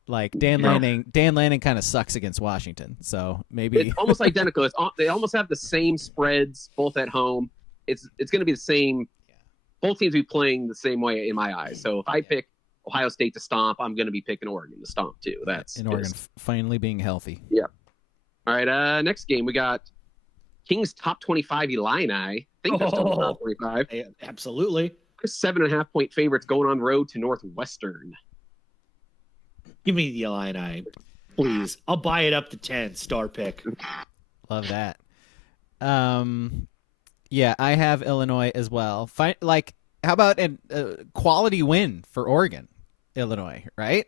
like Dan Lanning kind of sucks against Washington. So maybe it's almost identical. They almost have the same spreads both at home. It's going to be the same. Both teams will be playing the same way in my eyes. So if I pick Ohio State to stomp, I'm going to be picking Oregon to stomp too. That's Oregon finally being healthy. Yeah. All right. Next game we got Kings top 25 Illini. I think they're still top 25. Absolutely. 7.5 point favorites going on road to Northwestern. Give me the Illini, please. I'll buy it up to 10. Star pick. Love that. Yeah, I have Illinois as well. How about a quality win for Oregon, Illinois? Right?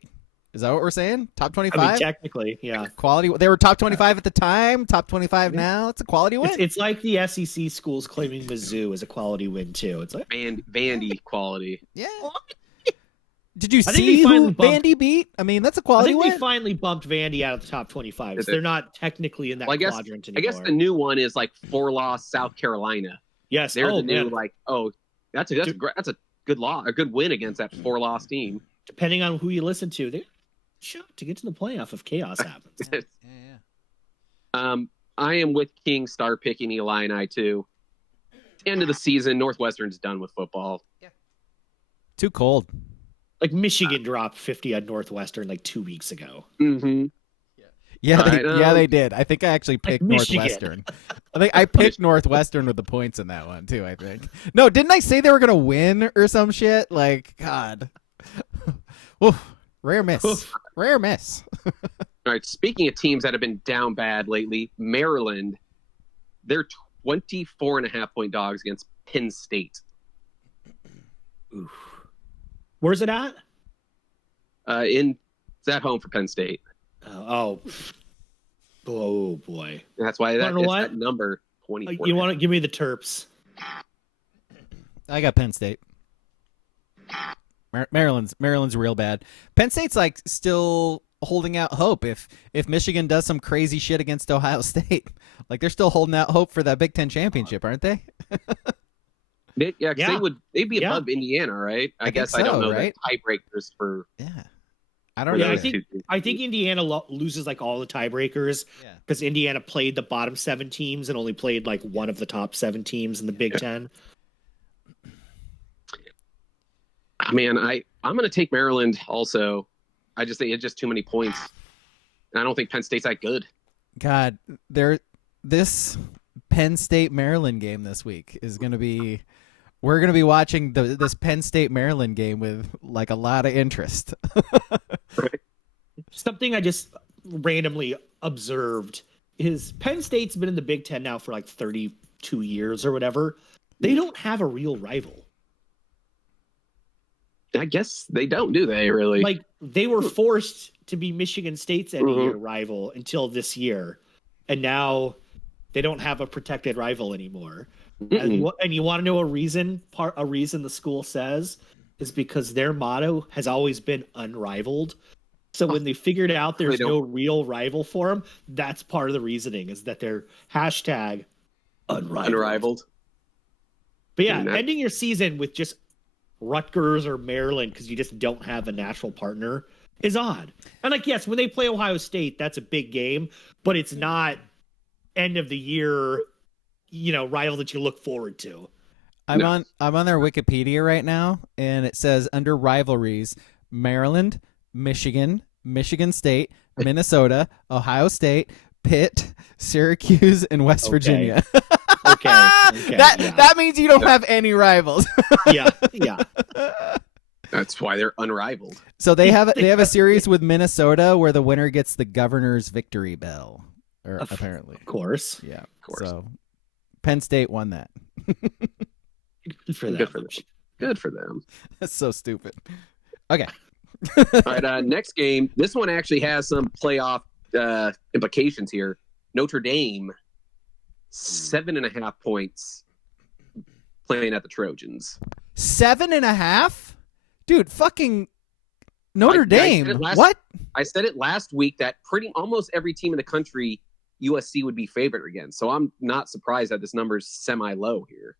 Is that what we're saying? Top 25? I mean, technically, yeah. Quality. They were top 25 at the time. Top 25 now. It's a quality win. It's like the SEC schools claiming Mizzou as a quality win too. It's like Vandy quality. Yeah. Did you see who Vandy beat? I mean, that's a quality win. They finally bumped Vandy out of the top 25. So they're not technically in that quadrant anymore. I guess the new one is like 4-loss South Carolina. Yes, they're the new that's a good win against that 4-loss team. Depending on who you listen to, they're shot to get to the playoff if chaos happens. I am with King star picking Illini too. End of the season, Northwestern's done with football. Yeah. Too cold. Like Michigan dropped 50 on Northwestern like 2 weeks ago. Mm-hmm. Yeah, they did. I think I actually picked Northwestern. I think I picked Northwestern with the points in that one too. I think. No, didn't I say they were gonna win or some shit? Like, God. Oof, rare miss. Rare miss. All right. Speaking of teams that have been down bad lately, Maryland, they're 24.5 point dogs against Penn State. Oof. Where's it at? It's at home for Penn State. Oh boy. That's why that number 24. You want to give me the Terps? I got Penn State. Maryland's real bad. Penn State's like still holding out hope if Michigan does some crazy shit against Ohio State. Like they're still holding out hope for that Big Ten championship, aren't they? They'd be above Indiana, right? I guess I don't know the tiebreakers for. Yeah, I don't know. I think Indiana loses like all the tiebreakers because Indiana played the bottom 7 teams and only played like one of the top 7 teams in the Big Ten. Man, I'm going to take Maryland also. I just think it's just too many points. And I don't think Penn State's that good. God, this Penn State Maryland game this week is going to be. We're going to be watching this Penn State Maryland game with like a lot of interest. Something I just randomly observed is Penn State's been in the Big Ten now for like 32 years or whatever. They don't have a real rival. I guess they don't, do they really? Like they were forced to be Michigan State's year rival until this year. And now they don't have a protected rival anymore. And you want to know a reason the school says is because their motto has always been unrivaled. So when they figured out there's no real rival for them, that's part of the reasoning is that they're hashtag unrivaled. But yeah, ending your season with just Rutgers or Maryland because you just don't have a natural partner is odd. And like, yes, when they play Ohio State, that's a big game, but it's not end of the year rival that you look forward to. I'm on their Wikipedia right now, and it says under rivalries, Maryland, Michigan, Michigan State, Minnesota, Ohio State, Pitt, Syracuse, and West Virginia. Okay. That means you don't have any rivals. Yeah. That's why they're unrivaled. So they have a series with Minnesota where the winner gets the governor's victory bell. Apparently. Of course. Yeah. Of course. So Penn State won that. Good for them. Good for them. That's so stupid. Okay. All right, next game. This one actually has some playoff implications here. Notre Dame, 7.5 points playing at the Trojans. 7.5? Dude, fucking Notre Dame. What? I said it last week that almost every team in the country USC would be favored against. So I'm not surprised that this number is semi-low here.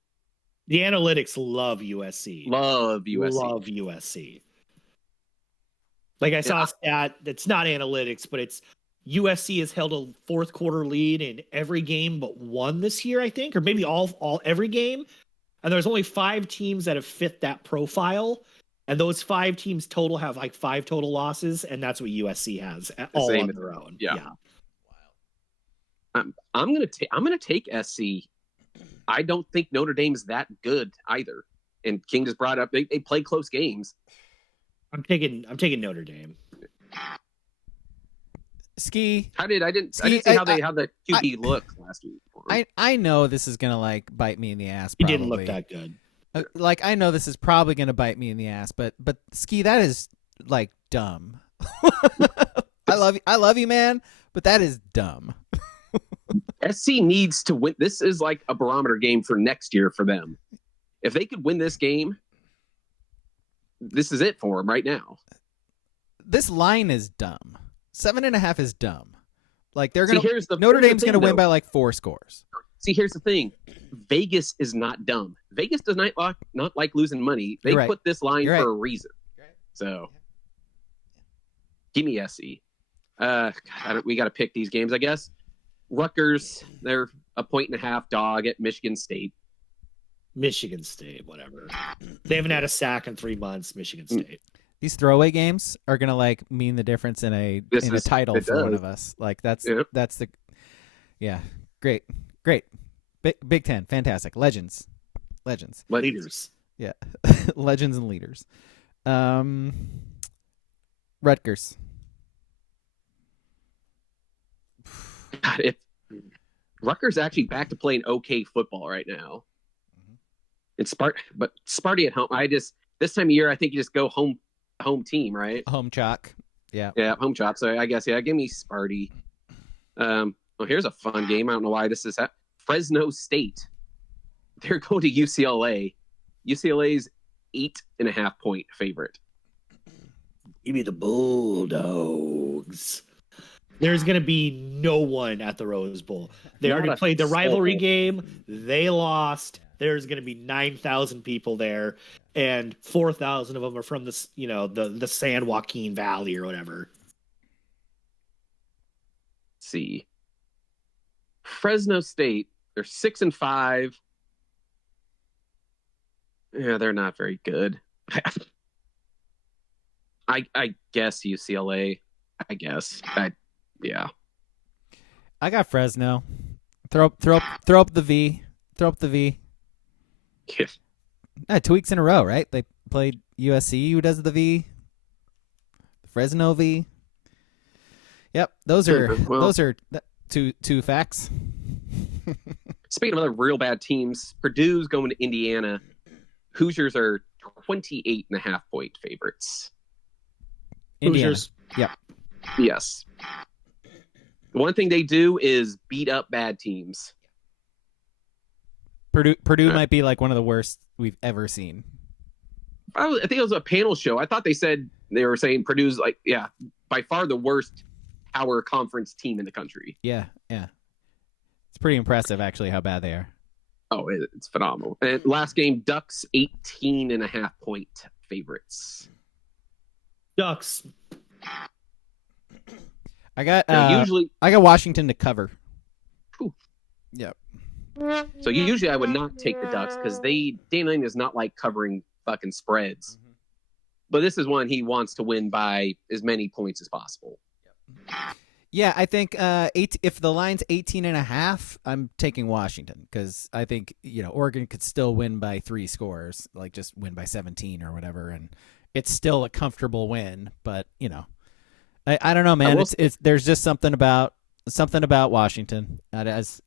The analytics love USC. Love USC. Love USC. Like I saw a stat that's not analytics, but it's USC has held a fourth quarter lead in every game but one this year, I think, or maybe every game. And there's only 5 teams that have fit that profile. And those 5 teams total have like 5 total losses, and that's what USC has all on their own. Yeah. I'm gonna take SC. I don't think Notre Dame's that good either. And King just brought up they play close games. I'm taking Notre Dame. Ski. I didn't see how the QB looked last week. I know this is gonna like bite me in the ass. He Probably. didn't look that good. Like I know this is probably gonna bite me in the ass, but Ski, that is like dumb. I love you, man, but that is dumb. SC needs to win. This is like a barometer game for next year for them. If they could win this game, this is it for them right now. This line is dumb. 7.5 is dumb. Like Notre Dame's gonna win by like 4 scores. See, here's the thing. Vegas is not dumb. Vegas does not like losing money. They put this line for a reason. So, give me SC. We got to pick these games, I guess. Rutgers, they're a 1.5 dog at Michigan State. Michigan State, whatever. They haven't had a sack in 3 months. Michigan State. These throwaway games are gonna like mean the difference in a title for one of us. Like that's the great. Big Ten, fantastic. Legends. Leaders. Yeah. Legends and leaders. Rutgers. God, Rutgers actually back to playing okay football right now. It's Sparty at home. This time of year, I think you just go home team, right? Home chalk. Yeah. Yeah, home chop. So I guess, give me Sparty. Well, here's a fun game. I don't know why this is Fresno State. They're going to UCLA. UCLA's 8.5 point favorite. Give me the Bulldogs. There's going to be no one at the Rose Bowl. They already played the rivalry game. They lost. There's going to be 9,000 people there, and 4,000 of them are from the San Joaquin Valley or whatever. Let's see. Fresno State, they're 6-5. Yeah, they're not very good. I guess UCLA. I guess. Yeah. I got Fresno. Throw up the V. Throw up the V. Yeah. 2 weeks in a row, right? They played USC, who does the V. Fresno V. Yep, those are two facts. Speaking of other real bad teams, Purdue's going to Indiana. Hoosiers are 28.5 point favorites. Indiana. Hoosiers. Yep. Yes. The one thing they do is beat up bad teams. Purdue might be like one of the worst we've ever seen. I think it was a panel show. I thought they were saying Purdue's by far the worst power conference team in the country. Yeah. It's pretty impressive, actually, how bad they are. Oh, it's phenomenal. And last game, Ducks 18.5 point favorites. Ducks. I got Washington to cover. Whew. Yep. So usually I would not take the Ducks because Dan Lanning is not like covering fucking spreads. Mm-hmm. But this is one he wants to win by as many points as possible. Yeah, I think if the line's 18.5, I'm taking Washington because I think Oregon could still win by 3 scores, like just win by 17 or whatever, and it's still a comfortable win. But I don't know, man. There's just something about Washington that has.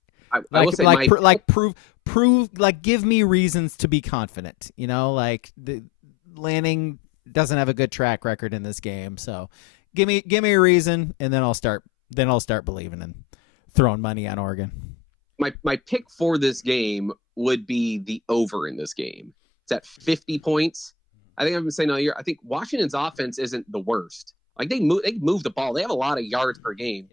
I will say prove give me reasons to be confident. Like the Lanning doesn't have a good track record in this game. So give me a reason, and then I'll start believing and throwing money on Oregon. My pick for this game would be the over in this game. It's at 50 points. I think I've been saying all year. I think Washington's offense isn't the worst. Like they move the ball. They have a lot of yards per game,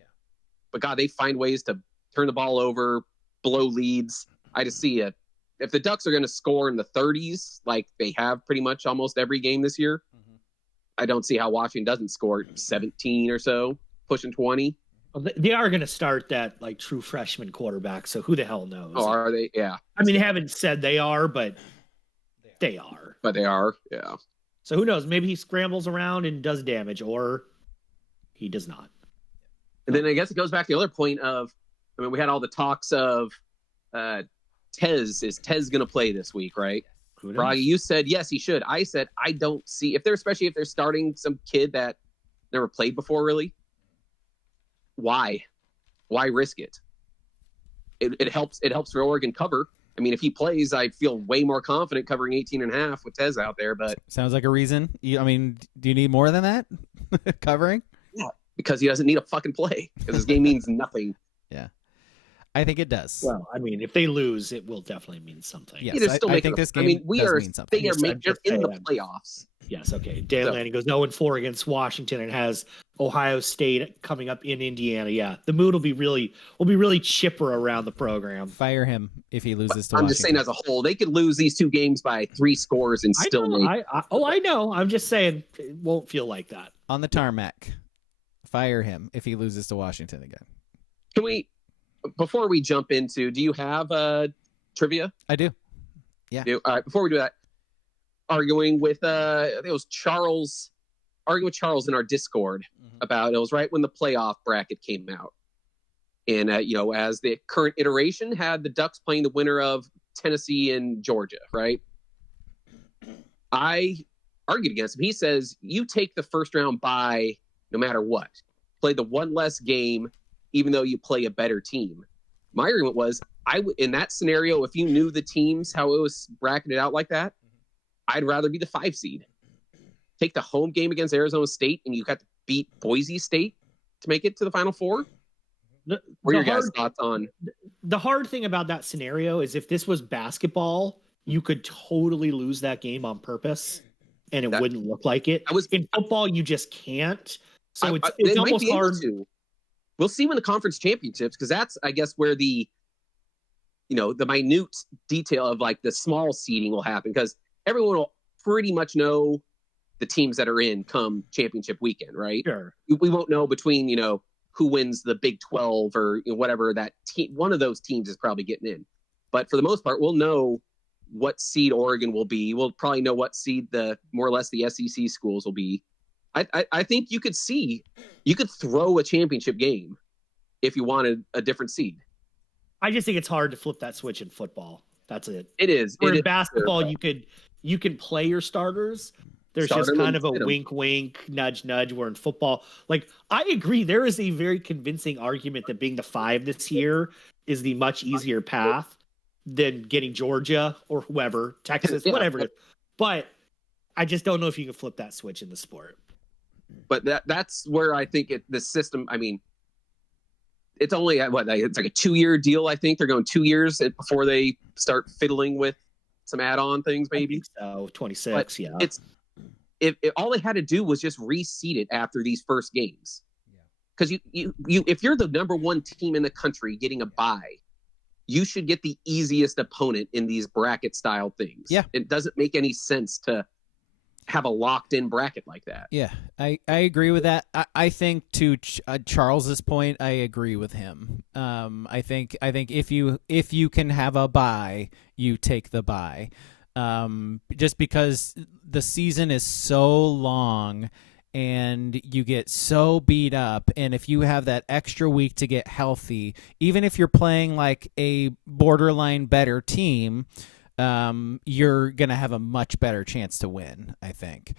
but God, they find ways to turn the ball over, blow leads. I just see it. If the Ducks are going to score in the 30s, like they have pretty much almost every game this year, I don't see how Washington doesn't score 17 or so, pushing 20. Well, they are going to start that like true freshman quarterback. So who the hell knows? Oh, are they? Yeah. I mean, they haven't said they are, but they are. But they are, yeah. So who knows? Maybe he scrambles around and does damage, or he does not. And then I guess it goes back to the other point of, I mean, we had all the talks of Tez. Is Tez going to play this week, right? Braga, you said yes, he should. I said I don't see especially if they're starting some kid that never played before, really. Why risk it? It helps for Oregon cover. I mean, if he plays, I feel way more confident covering 18.5 with Tez out there. But sounds like a reason. I mean, do you need more than that covering? Yeah, because he doesn't need a fucking play because his game means nothing. Yeah, I think it does. Well, I mean, if they lose, it will definitely mean something. Yes, I think this game mean mean something. They are in the playoffs. Yes, okay. Dan Lanning goes 0-4 against Washington and has Ohio State coming up in Indiana. Yeah, the mood will be really chipper around the program. Fire him if he loses to I'm Washington. just saying as a whole, they could lose these two games by 3 scores and still make. I know. I'm just saying it won't feel like that. On the tarmac, fire him if he loses to Washington again. Can we, before we jump into, do you have trivia? I do. Yeah. All right, before we do that, arguing with I think it was Charles in our Discord about, it was right when the playoff bracket came out. And, as the current iteration had the Ducks playing the winner of Tennessee and Georgia, right? I argued against him. He says, you take the first round bye no matter what. Play the one less game, even though you play a better team. My argument was, in that scenario, if you knew the teams, how it was bracketed out like that, I'd rather be the 5 seed. Take the home game against Arizona State, and you got to beat Boise State to make it to the Final Four. What are your guys' thoughts on? The hard thing about that scenario is if this was basketball, you could totally lose that game on purpose, and it wouldn't look like it. In football, you just can't. So it's almost hard to. We'll see when the conference championships, because that's, I guess, where the minute detail of like the small seeding will happen, because everyone will pretty much know the teams that are in come championship weekend, right? Sure. We won't know between, who wins the Big 12 or whatever that team. One of those teams is probably getting in. But for the most part, we'll know what seed Oregon will be. We'll probably know what seed more or less the SEC schools will be. I think you could throw a championship game if you wanted a different seed. I just think it's hard to flip that switch in football. That's it. It is. In basketball, you can play your starters. There's just kind of a wink, wink, nudge, nudge. Where in football, like I agree, there is a very convincing argument that being the 5 this year is the much easier path than getting Georgia or whoever, Texas, whatever it is. But I just don't know if you can flip that switch in the sport. But that's where I think the system. I mean, it's only it's like a 2-year deal. I think they're going 2 years before they start fiddling with some add-on things, maybe. So 26, but yeah. If all they had to do was just reseed it after these first games, because you if you're the number 1 team in the country getting a bye, you should get the easiest opponent in these bracket style things. Yeah, it doesn't make any sense to have a locked in bracket like that. Yeah, I agree with that. I think to Charles's point, I agree with him. I think if you can have a bye, you take the bye. Just because the season is so long and you get so beat up, and if you have that extra week to get healthy, even if you're playing like a borderline better team, you're going to have a much better chance to win, I think.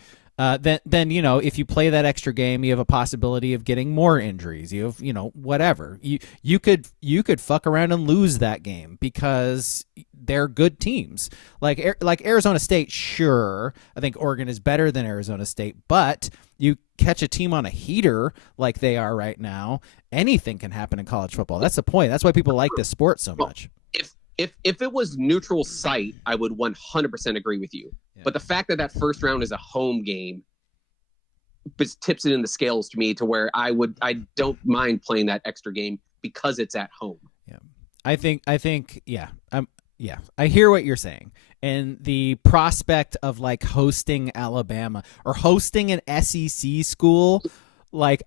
then if you play that extra game, you have a possibility of getting more injuries. You have whatever. You could fuck around and lose that game because they're good teams. Like Arizona State, sure, I think Oregon is better than Arizona State, but you catch a team on a heater like they are right now, anything can happen in college football. That's the point. That's why people like this sport so much. If it was neutral site, I would 100% agree with you. Yeah. But the fact that first round is a home game tips it in the scales to me to where I don't mind playing that extra game because it's at home. Yeah, I think I hear what you're saying. And the prospect of like hosting Alabama or hosting an SEC school, like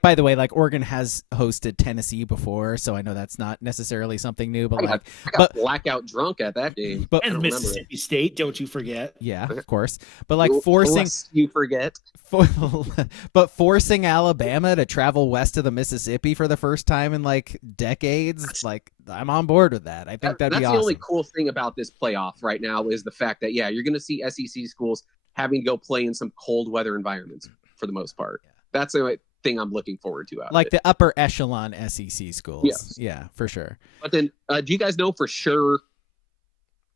by the way, like Oregon has hosted Tennessee before, so I know that's not necessarily something new. But I got blackout drunk at that game. And Mississippi State, don't you forget? Yeah, of course. But like forcing you forget. But forcing Alabama to travel west of the Mississippi for the first time in like decades, like I'm on board with that. I think that'd be awesome. That's the only cool thing about this playoff right now is the fact that you're going to see SEC schools having to go play in some cold weather environments for the most part. Yeah. That's the only thing I'm looking forward to out like of it. The upper echelon SEC schools. Yes. Yeah, for sure. But then do you guys know for sure,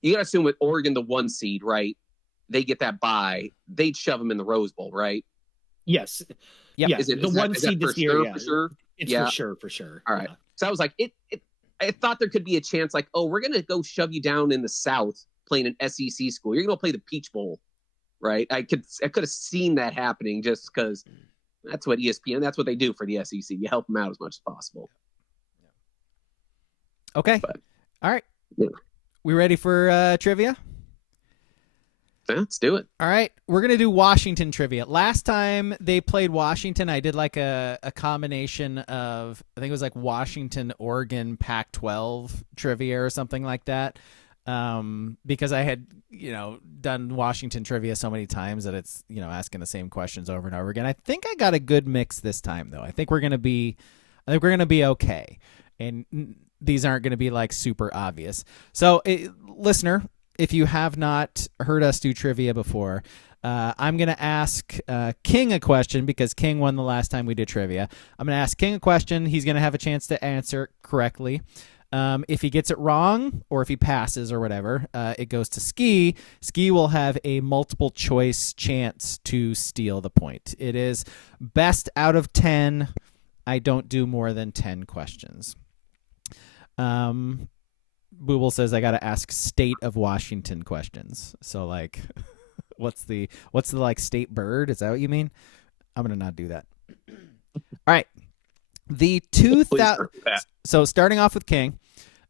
you got to assume with Oregon, the 1 seed, right? They get that bye. They'd shove them in the Rose Bowl, right? Yes. Yep. Yeah. The 1 seed this year. For sure? It's for sure. All right. Yeah. So I was like, I thought there could be a chance like, oh, we're going to go shove you down in the South playing an SEC school. You're going to play the Peach Bowl, right? I could have seen that happening just because that's what ESPN, that's what they do for the SEC. You help them out as much as possible. Okay. All right. Yeah. We ready for trivia? Yeah, let's do it. All right. We're going to do Washington trivia. Last time they played Washington, I did like a combination of, I think it was like Washington, Oregon, Pac-12 trivia or something like that. Because I had, done Washington trivia so many times that it's, asking the same questions over and over again. I think I got a good mix this time though. I think we're going to be okay. And these aren't going to be like super obvious. So listener, if you have not heard us do trivia before, I'm going to ask King a question because King won the last time we did trivia. I'm going to ask King a question. He's going to have a chance to answer correctly. If he gets it wrong or if he passes or whatever, it goes to Ski. Ski will have a multiple choice chance to steal the point. It is best out of 10. I don't do more than 10 questions. Booble says I got to ask state of Washington questions. So like, what's the like state bird? Is that what you mean? I'm going to not do that. All right. So starting off with King,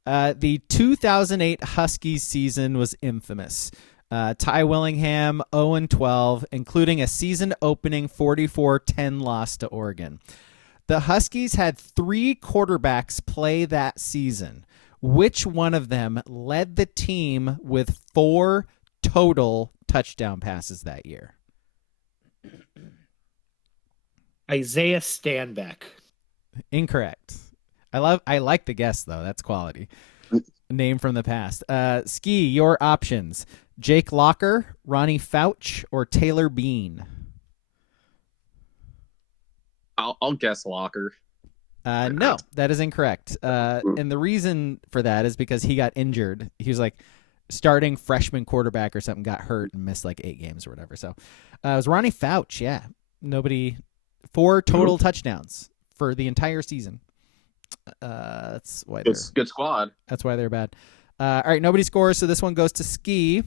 the 2008 Huskies season was infamous. Ty Willingham 0-12, including a season-opening 44-10 loss to Oregon. The Huskies had 3 quarterbacks play that season. Which one of them led the team with 4 total touchdown passes that year? Isaiah Stanback. Incorrect. I like the guess though. That's quality. Name from the past. Ski, your options: Jake Locker, Ronnie Fouch, or Taylor Bean. I'll guess Locker. No, that is incorrect. And the reason for that is because he got injured. He was like starting freshman quarterback or something, got hurt and missed like 8 games or whatever. So it was Ronnie Fouch. Yeah, 4 total touchdowns for the entire season. That's why they're good squad. That's why they're bad. All right, nobody scores, so this one goes to Ski.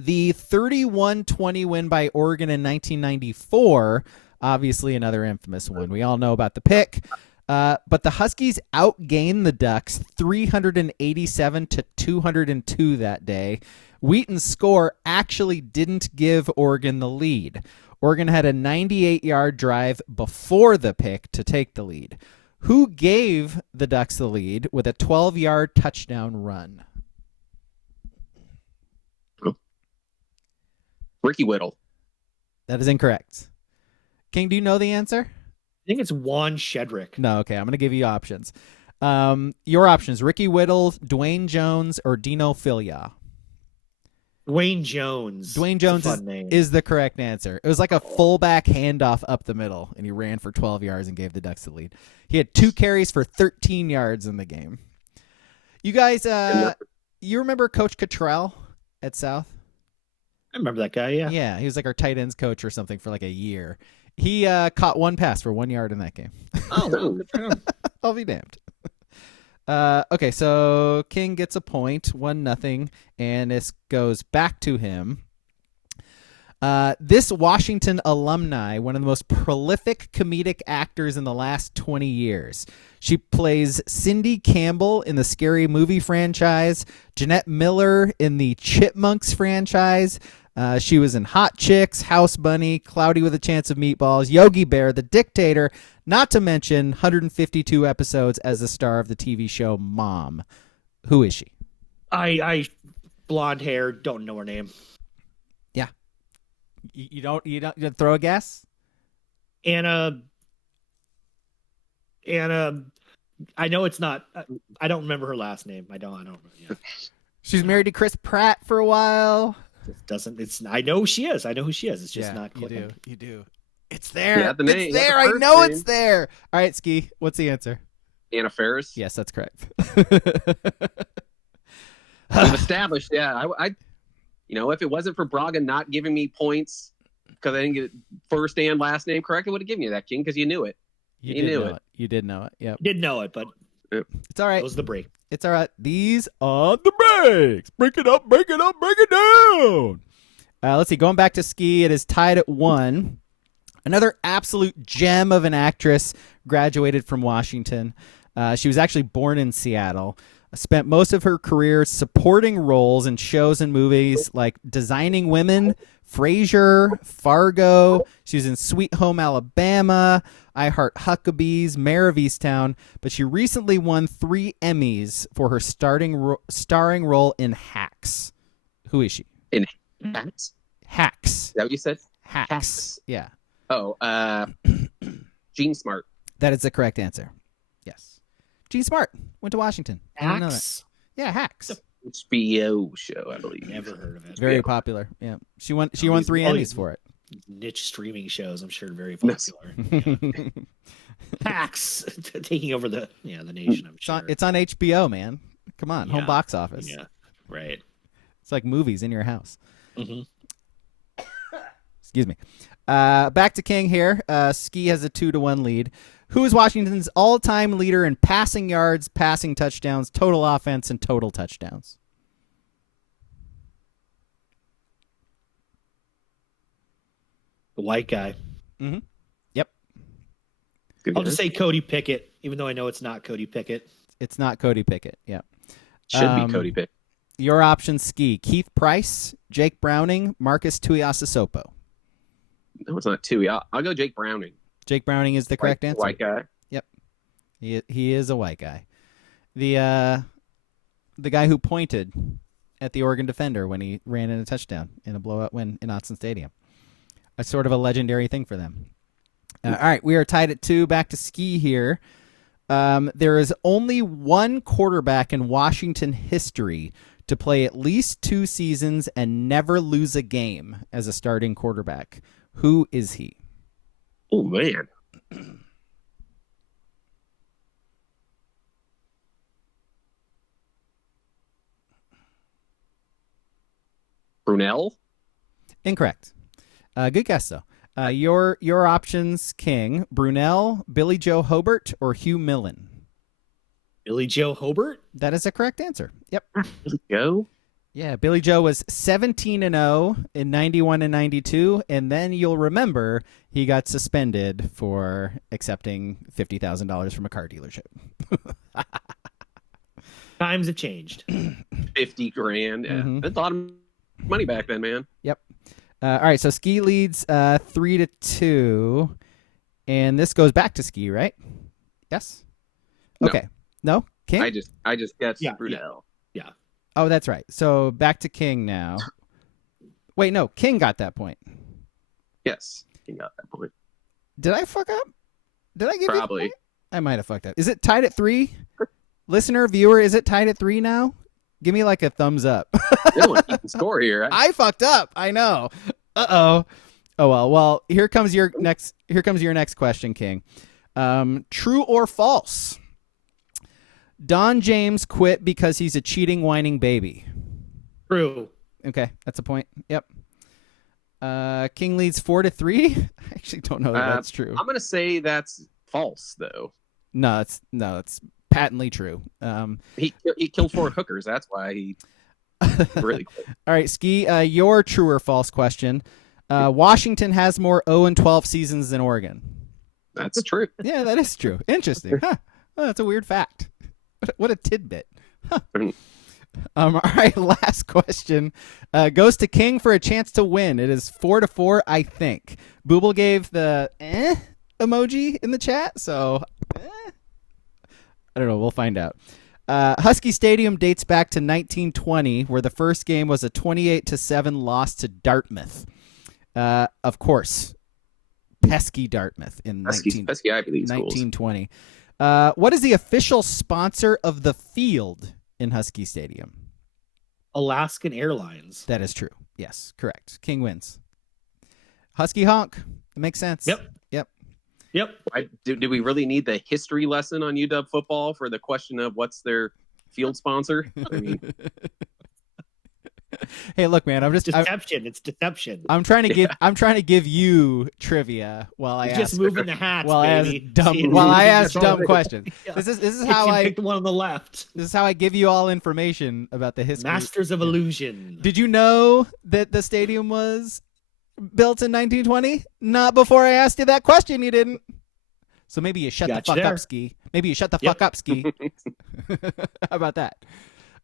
The 31-20 win by Oregon in 1994, obviously another infamous one. We all know about the pick. But the Huskies outgained the Ducks 387-202 that day. Wheaton's score actually didn't give Oregon the lead. Oregon had a 98-yard drive before the pick to take the lead. Who gave the Ducks the lead with a 12-yard touchdown run? Ricky Whittle. That is incorrect. King, do you know the answer? I think it's Juan Shedrick. No, okay. I'm going to give you options. Your options: Ricky Whittle, Dwayne Jones, or Dino Filia. Dwayne Jones. Dwayne It's a Jones fun name. is the correct answer. It was like a fullback handoff up the middle, and he ran for 12 yards and gave the Ducks the lead. He had 2 carries for 13 yards in the game. You guys, you remember Coach Cottrell at South? I remember that guy. Yeah. Yeah, he was like our tight ends coach or something for like a year. He caught 1 pass for 1 yard in that game. Oh, wow, good for him. I'll be damned. Okay, so King gets a point, 1-0, and this goes back to him. This Washington alumni, one of the most prolific comedic actors in the last 20 years. She plays Cindy Campbell in the Scary Movie franchise, Jeanette Miller in the Chipmunks franchise. She was in Hot Chicks, House Bunny, Cloudy with a Chance of Meatballs, Yogi Bear, The Dictator, not to mention 152 episodes as the star of the TV show Mom. Who is she? I blonde hair, don't know her name. Yeah. You don't throw a guess? Anna, I know it's not. I don't remember her last name. I don't. Yeah. She's married to Chris Pratt for a while. It doesn't. It's. I know who she is. It's just not clicking. You do. It's there. Yeah, the name. It's there. I first know name. it's there. All right, Ski. What's the answer? Anna Faris. Yes, that's correct. We've established. Yeah, I if it wasn't for Braga not giving me points because I didn't get first and last name correct, I would have given you that, King, because you knew it. You knew it. You did know it. Yep. Did know it, but It's all right. it was the break. It's all right. These are the breaks. Break it up, break it up, break it down. Let's see. Going back to Ski, it is tied at 1. Another absolute gem of an actress graduated from Washington. She was actually born in Seattle. Spent most of her career supporting roles in shows and movies like Designing Women, Frasier, Fargo. She was in Sweet Home Alabama, I Heart Huckabees, Mayor of Easttown. But she recently won 3 Emmys for her starring role in Hacks. Who is she? In Hacks? Hacks. Is that what you said? Hacks. Yeah. Oh, Gene Smart. That is the correct answer. Yes. Gene Smart went to Washington. I didn't know that. Hacks. Yeah, Hacks. HBO show, I believe. Never heard of it. Very popular. Yeah. She won 3 Emmys for it. Niche streaming shows, I'm sure, very popular. Hacks taking over the nation. I'm sure It's on HBO, man. Come on, home box office. Yeah, right. It's like movies in your house. Mm-hmm. Excuse me. Back to King here. Ski has a 2-1 lead. Who is Washington's all-time leader in passing yards, passing touchdowns, total offense, and total touchdowns? The white guy. Mm-hmm. Yep. Good I'll guess. just say Cody Pickett, even though I know it's not Cody Pickett. It's not Cody Pickett. Yep. Should be Cody Pick. Your options, Ski. Keith Price, Jake Browning, Marcus Tuiasosopo. No, it's not Tui. I'll go Jake Browning. Jake Browning is the correct answer. White guy. Yep. He is a white guy. The guy who pointed at the Oregon defender when he ran in a touchdown in a blowout win in Autzen Stadium. A sort of a legendary thing for them. All right, we are tied at 2. Back to Ski here. There is only one quarterback in Washington history to play at least 2 seasons and never lose a game as a starting quarterback. Who is he? Oh, man. Brunel? Incorrect. Good guess, though. Your options, King. Brunel, Billy Joe Hobart, or Hugh Millen? Billy Joe Hobart? That is the correct answer. Yep. Go. Yeah, Billy Joe was 17-0 in 91 and 92, and then you'll remember he got suspended for accepting $50,000 from a car dealership. Times have changed. 50 grand. Yeah. Mhm. That's a lot of money back then, man. Yep. All right, so Ski leads 3-2, and this goes back to Ski, right? Yes? No. Okay. No? King? I just guessed Yeah, Brunel. Yeah. Oh, that's right. So back to King now. Wait, no, King got that point. Yes. He got that point. Did I fuck up? Did I give you the Probably. point? I might have fucked up. Is it tied at 3? Listener, viewer, is it tied at 3 now? Give me like a thumbs up. No one keeping score here. I fucked up. I know. Uh-oh. Oh well. Well, here comes your next question, King. True or false? Don James quit because he's a cheating, whining baby. True. Okay, that's a point. Yep. King leads 4-3. I actually don't know if that's true. I'm gonna say that's false, though. No, it's patently true. He killed 4 hookers. That's why he really quit. All right, Ski. Your true or false question. Washington has more 0-12 seasons than Oregon. That's true. Yeah, that is true. Interesting. Huh. Well, that's a weird fact. What a tidbit. Huh. All right, last question. Goes to King for a chance to win. It is 4-4, I think. Booble gave the emoji in the chat, so I don't know. We'll find out. Husky Stadium dates back to 1920, where the first game was a 28-7 loss to Dartmouth. Of course, pesky Dartmouth in pesky Ivy League 1920. What is the official sponsor of the field in Husky Stadium? Alaskan Airlines. That is true. Yes, correct. King wins. Husky honk. It makes sense. Yep. Do we really need the history lesson on UW football for the question of what's their field sponsor? I mean, hey, look, man, it's deception. I'm trying to give you trivia while I just moving the hats. While I ask dumb questions. Yeah. This is how I pick the one on the left. This is how I give you all information about the history. Masters of illusion. Did you know that the stadium was built in 1920? Not before I asked you that question, you didn't. So maybe you shut the fuck up, Ski. Maybe you shut the fuck up, Ski. How about that?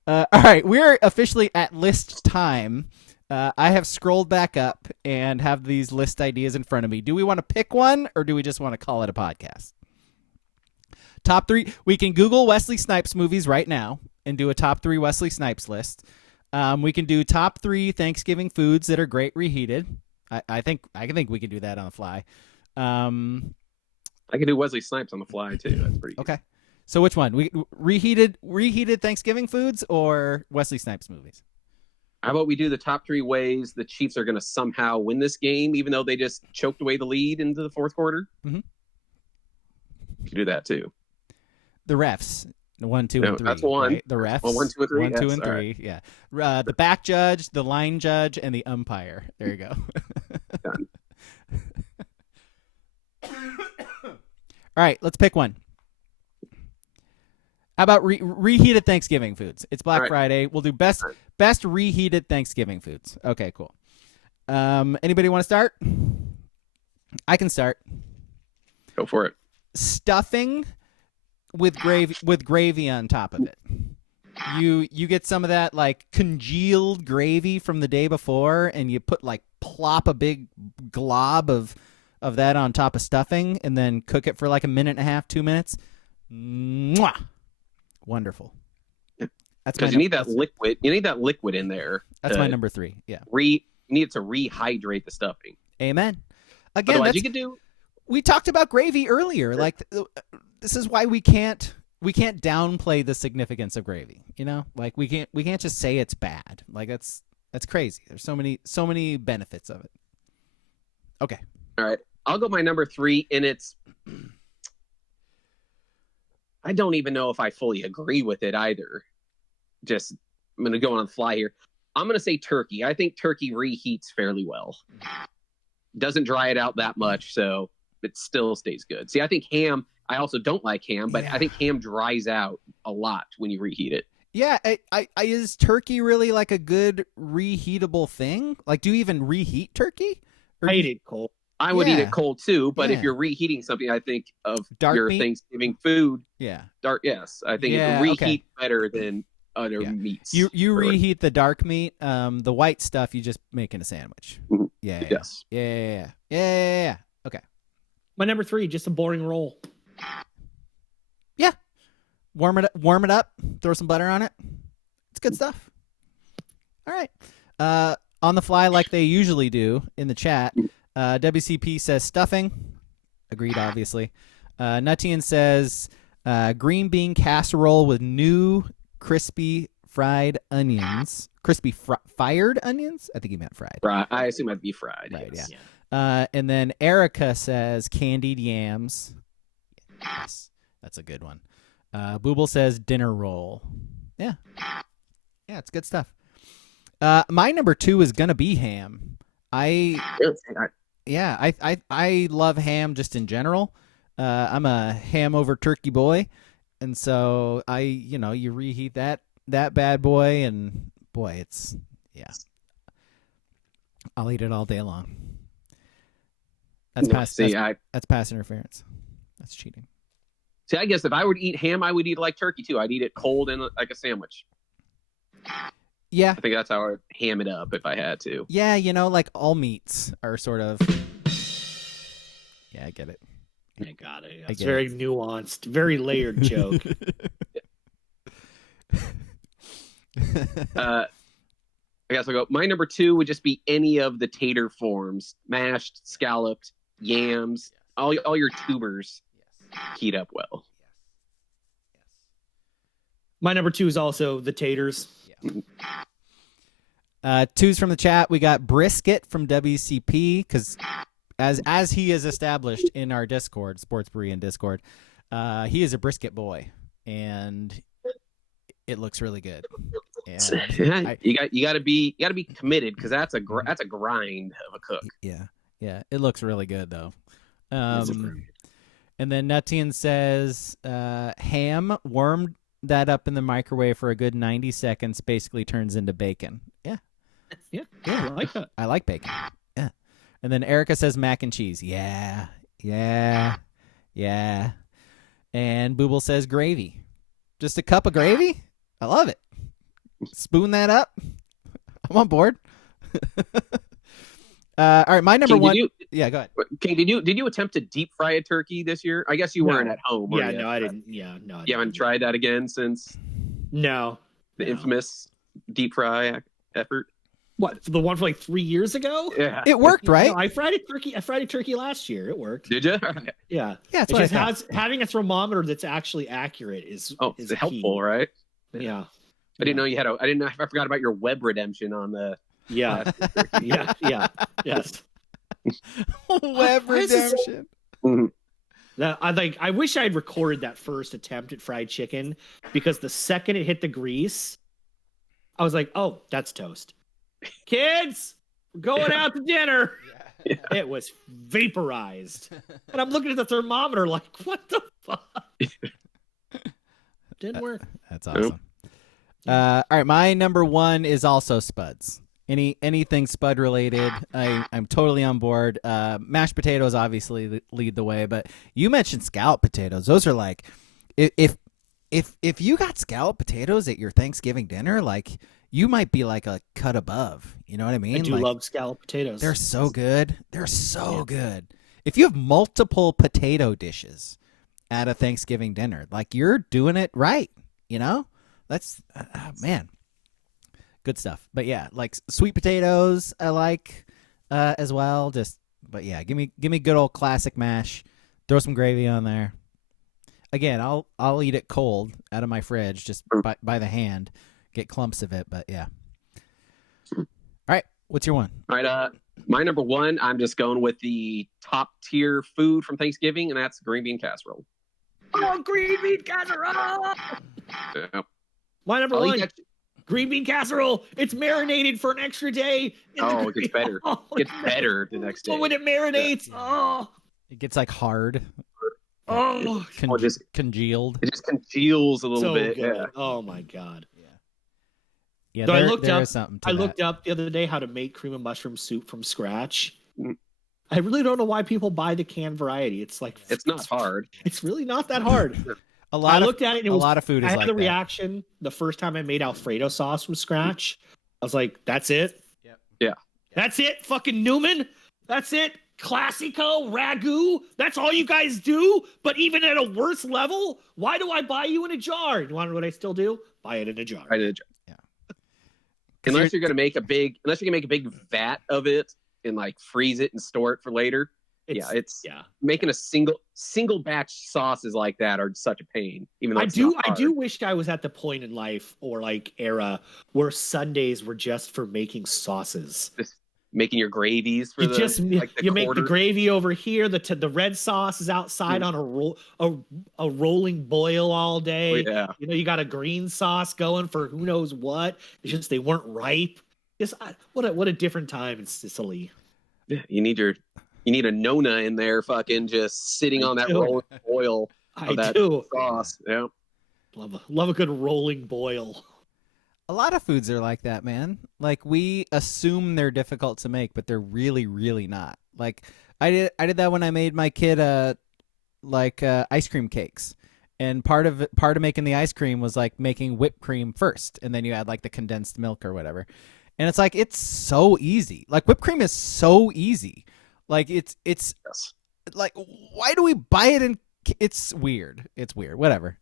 All right, we're officially at list time. I have scrolled back up and have these list ideas in front of me. Do we want to pick one, or do we just want to call it a podcast? Top 3. We can Google Wesley Snipes movies right now and do a top 3 Wesley Snipes list. We can do top 3 Thanksgiving foods that are great reheated. I think we can do that on the fly. I can do Wesley Snipes on the fly too. That's pretty good. Okay. So which one? We reheated Thanksgiving foods or Wesley Snipes movies? How about we do the top 3 ways the Chiefs are going to somehow win this game, even though they just choked away the lead into the fourth quarter? Mm-hmm. You can do that too. The refs. 1, 2, and 3. That's one. Right? The refs. Well, 1, 2, and 3. 1, 2, yes, and 3. right. Yeah. The back judge, the line judge, and the umpire. There you go. Done. All right, let's pick one. How about reheated Thanksgiving foods? It's Black Friday. We'll do best reheated Thanksgiving foods. Okay, cool. Anybody want to start? I can start. Go for it. Stuffing with gravy on top of it. You get some of that like congealed gravy from the day before, and you plop a big glob of that on top of stuffing, and then cook it for like a minute and a half, 2 minutes. Mwah! Wonderful. That's because you need that liquid. You need that liquid in there. That's my number 3. Yeah. You need it to rehydrate the stuffing. Amen. Again, otherwise you could do. We talked about gravy earlier. Sure. Like this is why we can't downplay the significance of gravy. You know, like we can't just say it's bad. Like that's crazy. There's so many benefits of it. Okay. All right. I'll go my number 3, and it's. I don't even know if I fully agree with it either. I'm going to go on the fly here. I'm going to say turkey. I think turkey reheats fairly well. Doesn't dry it out that much, so it still stays good. See, I think ham, I also don't like ham, but I think ham dries out a lot when you reheat it. Yeah, is turkey really like a good reheatable thing? Like, do you even reheat turkey? I eat it cold. I would eat it cold too, but if you're reheating something, I think of your Thanksgiving food. Yeah. Yes. I think it reheat better than other meats. You reheat the dark meat. The white stuff you just make in a sandwich. Mm-hmm. Yeah. Yes. Yeah. Okay. My number 3, just a boring roll. Yeah. Warm it up. Throw some butter on it. It's good stuff. All right. On the fly, like they usually do in the chat. WCP says stuffing. Agreed, obviously. Nuttian says green bean casserole with new crispy fried onions, crispy fired onions. I think he meant fried. Right. I assume it'd be fried. Right, yes. yeah. And then Erica says candied yams. Yes, that's a good one. Booble says dinner roll. Yeah, it's good stuff. My number 2 is gonna be ham. I love ham just in general. I'm a ham over turkey boy, and so you reheat that bad boy, and boy, I'll eat it all day long. That's pass interference. That's cheating. See, I guess if I were to eat ham, I would eat it like turkey too. I'd eat it cold and like a sandwich. Yeah. I think that's how I'd ham it up if I had to. Yeah, like all meats are sort of. Yeah, I get it. I got it. It's very nuanced, very layered joke. I guess I'll go. My number 2 would just be any of the tater forms: mashed, scalloped, yams, all your tubers. Heat up well. My number 2 is also the taters. Yeah. 2's from the chat. We got brisket from WCP because as he is established in our Discord, Sports Brewery and Discord, he is a brisket boy, and it looks really good. And you got to be committed because that's a grind of a cook. Yeah, it looks really good though. And then Nuttian says ham warmed that up in the microwave for a good 90 seconds basically turns into bacon. Yeah, I like that. I like bacon. Yeah. And then Erica says mac and cheese. Yeah. And Booble says gravy. Just a cup of gravy? I love it. Spoon that up. I'm on board. All right, my number 1. Yeah, go ahead. King, did you attempt to deep fry a turkey this year? I guess you weren't at home. Yeah, no, I didn't. Yeah, no. You haven't tried that again since? No. The infamous deep fry effort? What, the one for like 3 years ago? Yeah. It worked, right? No, I fried a turkey last year. It worked. Did you? Yeah. Yeah, it's what having a thermometer that's actually accurate is helpful, key. Right? Yeah. I didn't know you had I forgot about your web redemption on the Yeah. Yes. Web redemption. I wish I had recorded that first attempt at fried chicken because the second it hit the grease, I was like, "Oh, that's toast." Kids, we're going out to dinner. Yeah. It was vaporized, and I'm looking at the thermometer like, "What the fuck?" Didn't work. That's awesome. All right, my number 1 is also spuds. Anything spud related, I'm totally on board. Mashed potatoes obviously lead the way, but you mentioned scalloped potatoes. Those are like, if you got scalloped potatoes at your Thanksgiving dinner, like you might be like a cut above. You know what I mean? I do love scalloped potatoes. They're so good. They're so good. If you have multiple potato dishes at a Thanksgiving dinner, like you're doing it right. That's man. Good stuff. But yeah, like sweet potatoes I like as well. But yeah, give me good old classic mash. Throw some gravy on there. Again, I'll eat it cold out of my fridge just by the hand. Get clumps of it, but yeah. All right, what's your 1? All right, my number 1, I'm just going with the top tier food from Thanksgiving, and that's green bean casserole. Oh, green bean casserole! Yeah. My number 1. Green bean casserole. It's marinated for an extra day. It gets better. It gets better the next day. But when it marinates, it gets like hard. Just congealed. It just congeals a little bit. Good. Yeah. Oh my god. Yeah. So there is something to I that. looked up the other day how to make cream of mushroom soup from scratch. I really don't know why people buy the canned variety. It's not hard. It's really not that hard. I looked at it. And a lot of food is I like had the that. reaction the first time I made Alfredo sauce from scratch. I was like, "That's it." Yeah. That's it. Fucking Newman. That's it. Classico ragu. That's all you guys do. But even at a worse level, why do I buy you in a jar? You want to know what I still do? Buy it in a jar. Yeah. Unless you're gonna make a big vat of it and like freeze it and store it for later. It's making a single batch sauces like that are such a pain. Even though I do wish I was at the point in life or like era where Sundays were just for making sauces. Just making your gravies for you make the gravy over here. The red sauce is outside on a rolling boil all day. Oh, yeah. You know, you got a green sauce going for who knows what. It's just they weren't ripe. What a different time in Sicily. Yeah, you need a Nona in there, fucking just sitting on that rolling boil of that sauce. Yeah, love a good rolling boil. A lot of foods are like that, man. Like, we assume they're difficult to make, but they're really, really not. Like, I did that when I made my kid ice cream cakes, and part of making the ice cream was like making whipped cream first, and then you add like the condensed milk or whatever. And it's like, it's so easy. Like, whipped cream is so easy. Like, it's like, why do we buy it? And it's weird. It's weird. Whatever.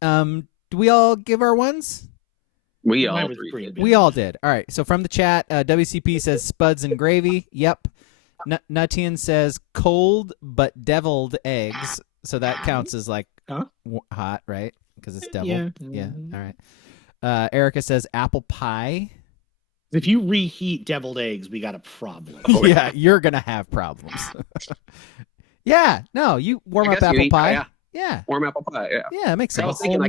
Do we all give our ones? We all did. All right. So from the chat, WCP says spuds and gravy. Yep. Nutian says cold but deviled eggs. So that counts as like hot, right? Because it's deviled. Yeah. All right. Erica says apple pie. If you reheat deviled eggs, we got a problem. Yeah, you're gonna have problems. Yeah. No, you warm up apple pie. Yeah. Warm apple pie. Yeah. Yeah, it makes sense. I was thinking,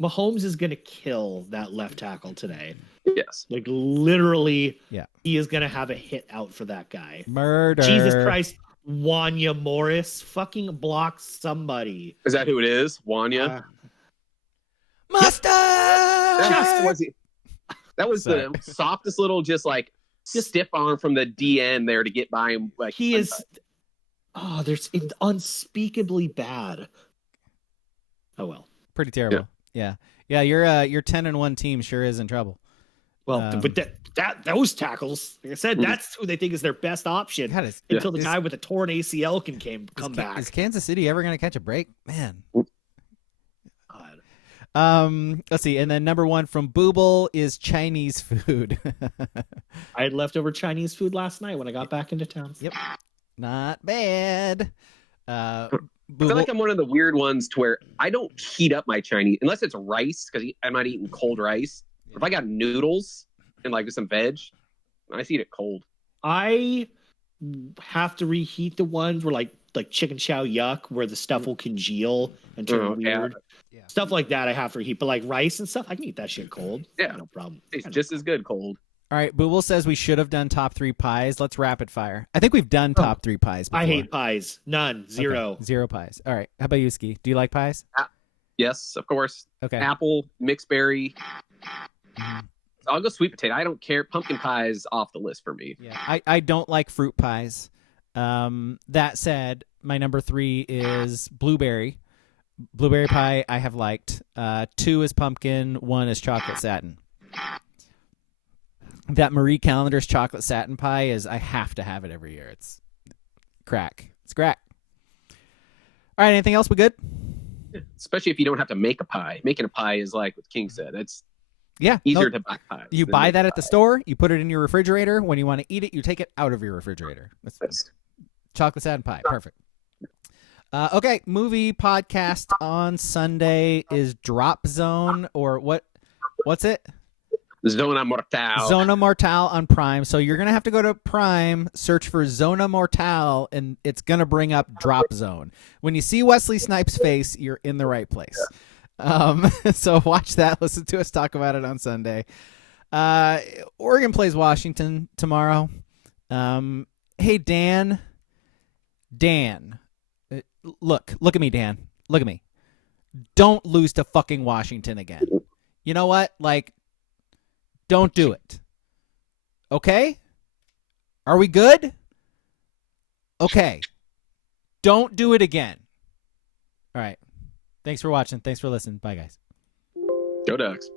Mahomes is going to kill that left tackle today. Yes. Like, literally, yeah. He is going to have a hit out for that guy. Murder. Jesus Christ. Wanya Morris fucking blocks somebody. Is that who it is? Wanya? Mustard! That was the softest little, just stiff arm from the DN there to get by him. Like, he is... Oh, there's unspeakably bad. Oh, well. Pretty terrible. Yeah. Your 10-1 team sure is in trouble. Well, but those tackles, like I said, that's who they think is their best option until the guy with a torn ACL can come back. Is Kansas City ever going to catch a break? Man. Let's see. And then number 1 from Booble is Chinese food. I had leftover Chinese food last night when I got back into town. Yep. Not bad. I feel like I'm one of the weird ones to where I don't heat up my Chinese unless it's rice, because I'm not eating cold rice. Yeah. If I got noodles and like some veg, I just eat it cold. I have to reheat the ones where like chicken chow yuck, where the stuff will congeal and turn weird. Yeah. Stuff like that I have to reheat, but like rice and stuff, I can eat that shit cold. Yeah, no problem. It's just as good cold. All right, Booble says we should have done top 3 pies. Let's rapid fire. I think we've done top 3 pies before. I hate pies. None. Zero. Okay. 0 pies. All right. How about you, Ski? Do you like pies? Yes, of course. Okay. Apple, mixed berry. I'll go sweet potato. I don't care. Pumpkin pie is off the list for me. Yeah, I don't like fruit pies. That said, my number 3 is blueberry. Blueberry pie I have liked. 2 is pumpkin. 1 is chocolate satin. That Marie Callender's chocolate satin pie I have to have it every year. It's crack. It's crack. All right, anything else? We good? Especially if you don't have to make a pie. Making a pie is like what King said. It's easier to buy pies. You buy that at the store. You put it in your refrigerator. When you want to eat it, you take it out of your refrigerator. That's chocolate satin pie. Perfect. Okay, movie podcast on Sunday is Drop Zone, or what? What's it? Zona Mortal. Zona Mortal on Prime. So you're going to have to go to Prime, search for Zona Mortal, and it's going to bring up Drop Zone. When you see Wesley Snipes' face, you're in the right place. So watch that. Listen to us talk about it on Sunday. Oregon plays Washington tomorrow. Hey, Dan. Look at me, Dan. Look at me. Don't lose to fucking Washington again. You know what? Don't do it. Okay? Are we good? Okay. Don't do it again. All right. Thanks for watching. Thanks for listening. Bye, guys. Go Ducks.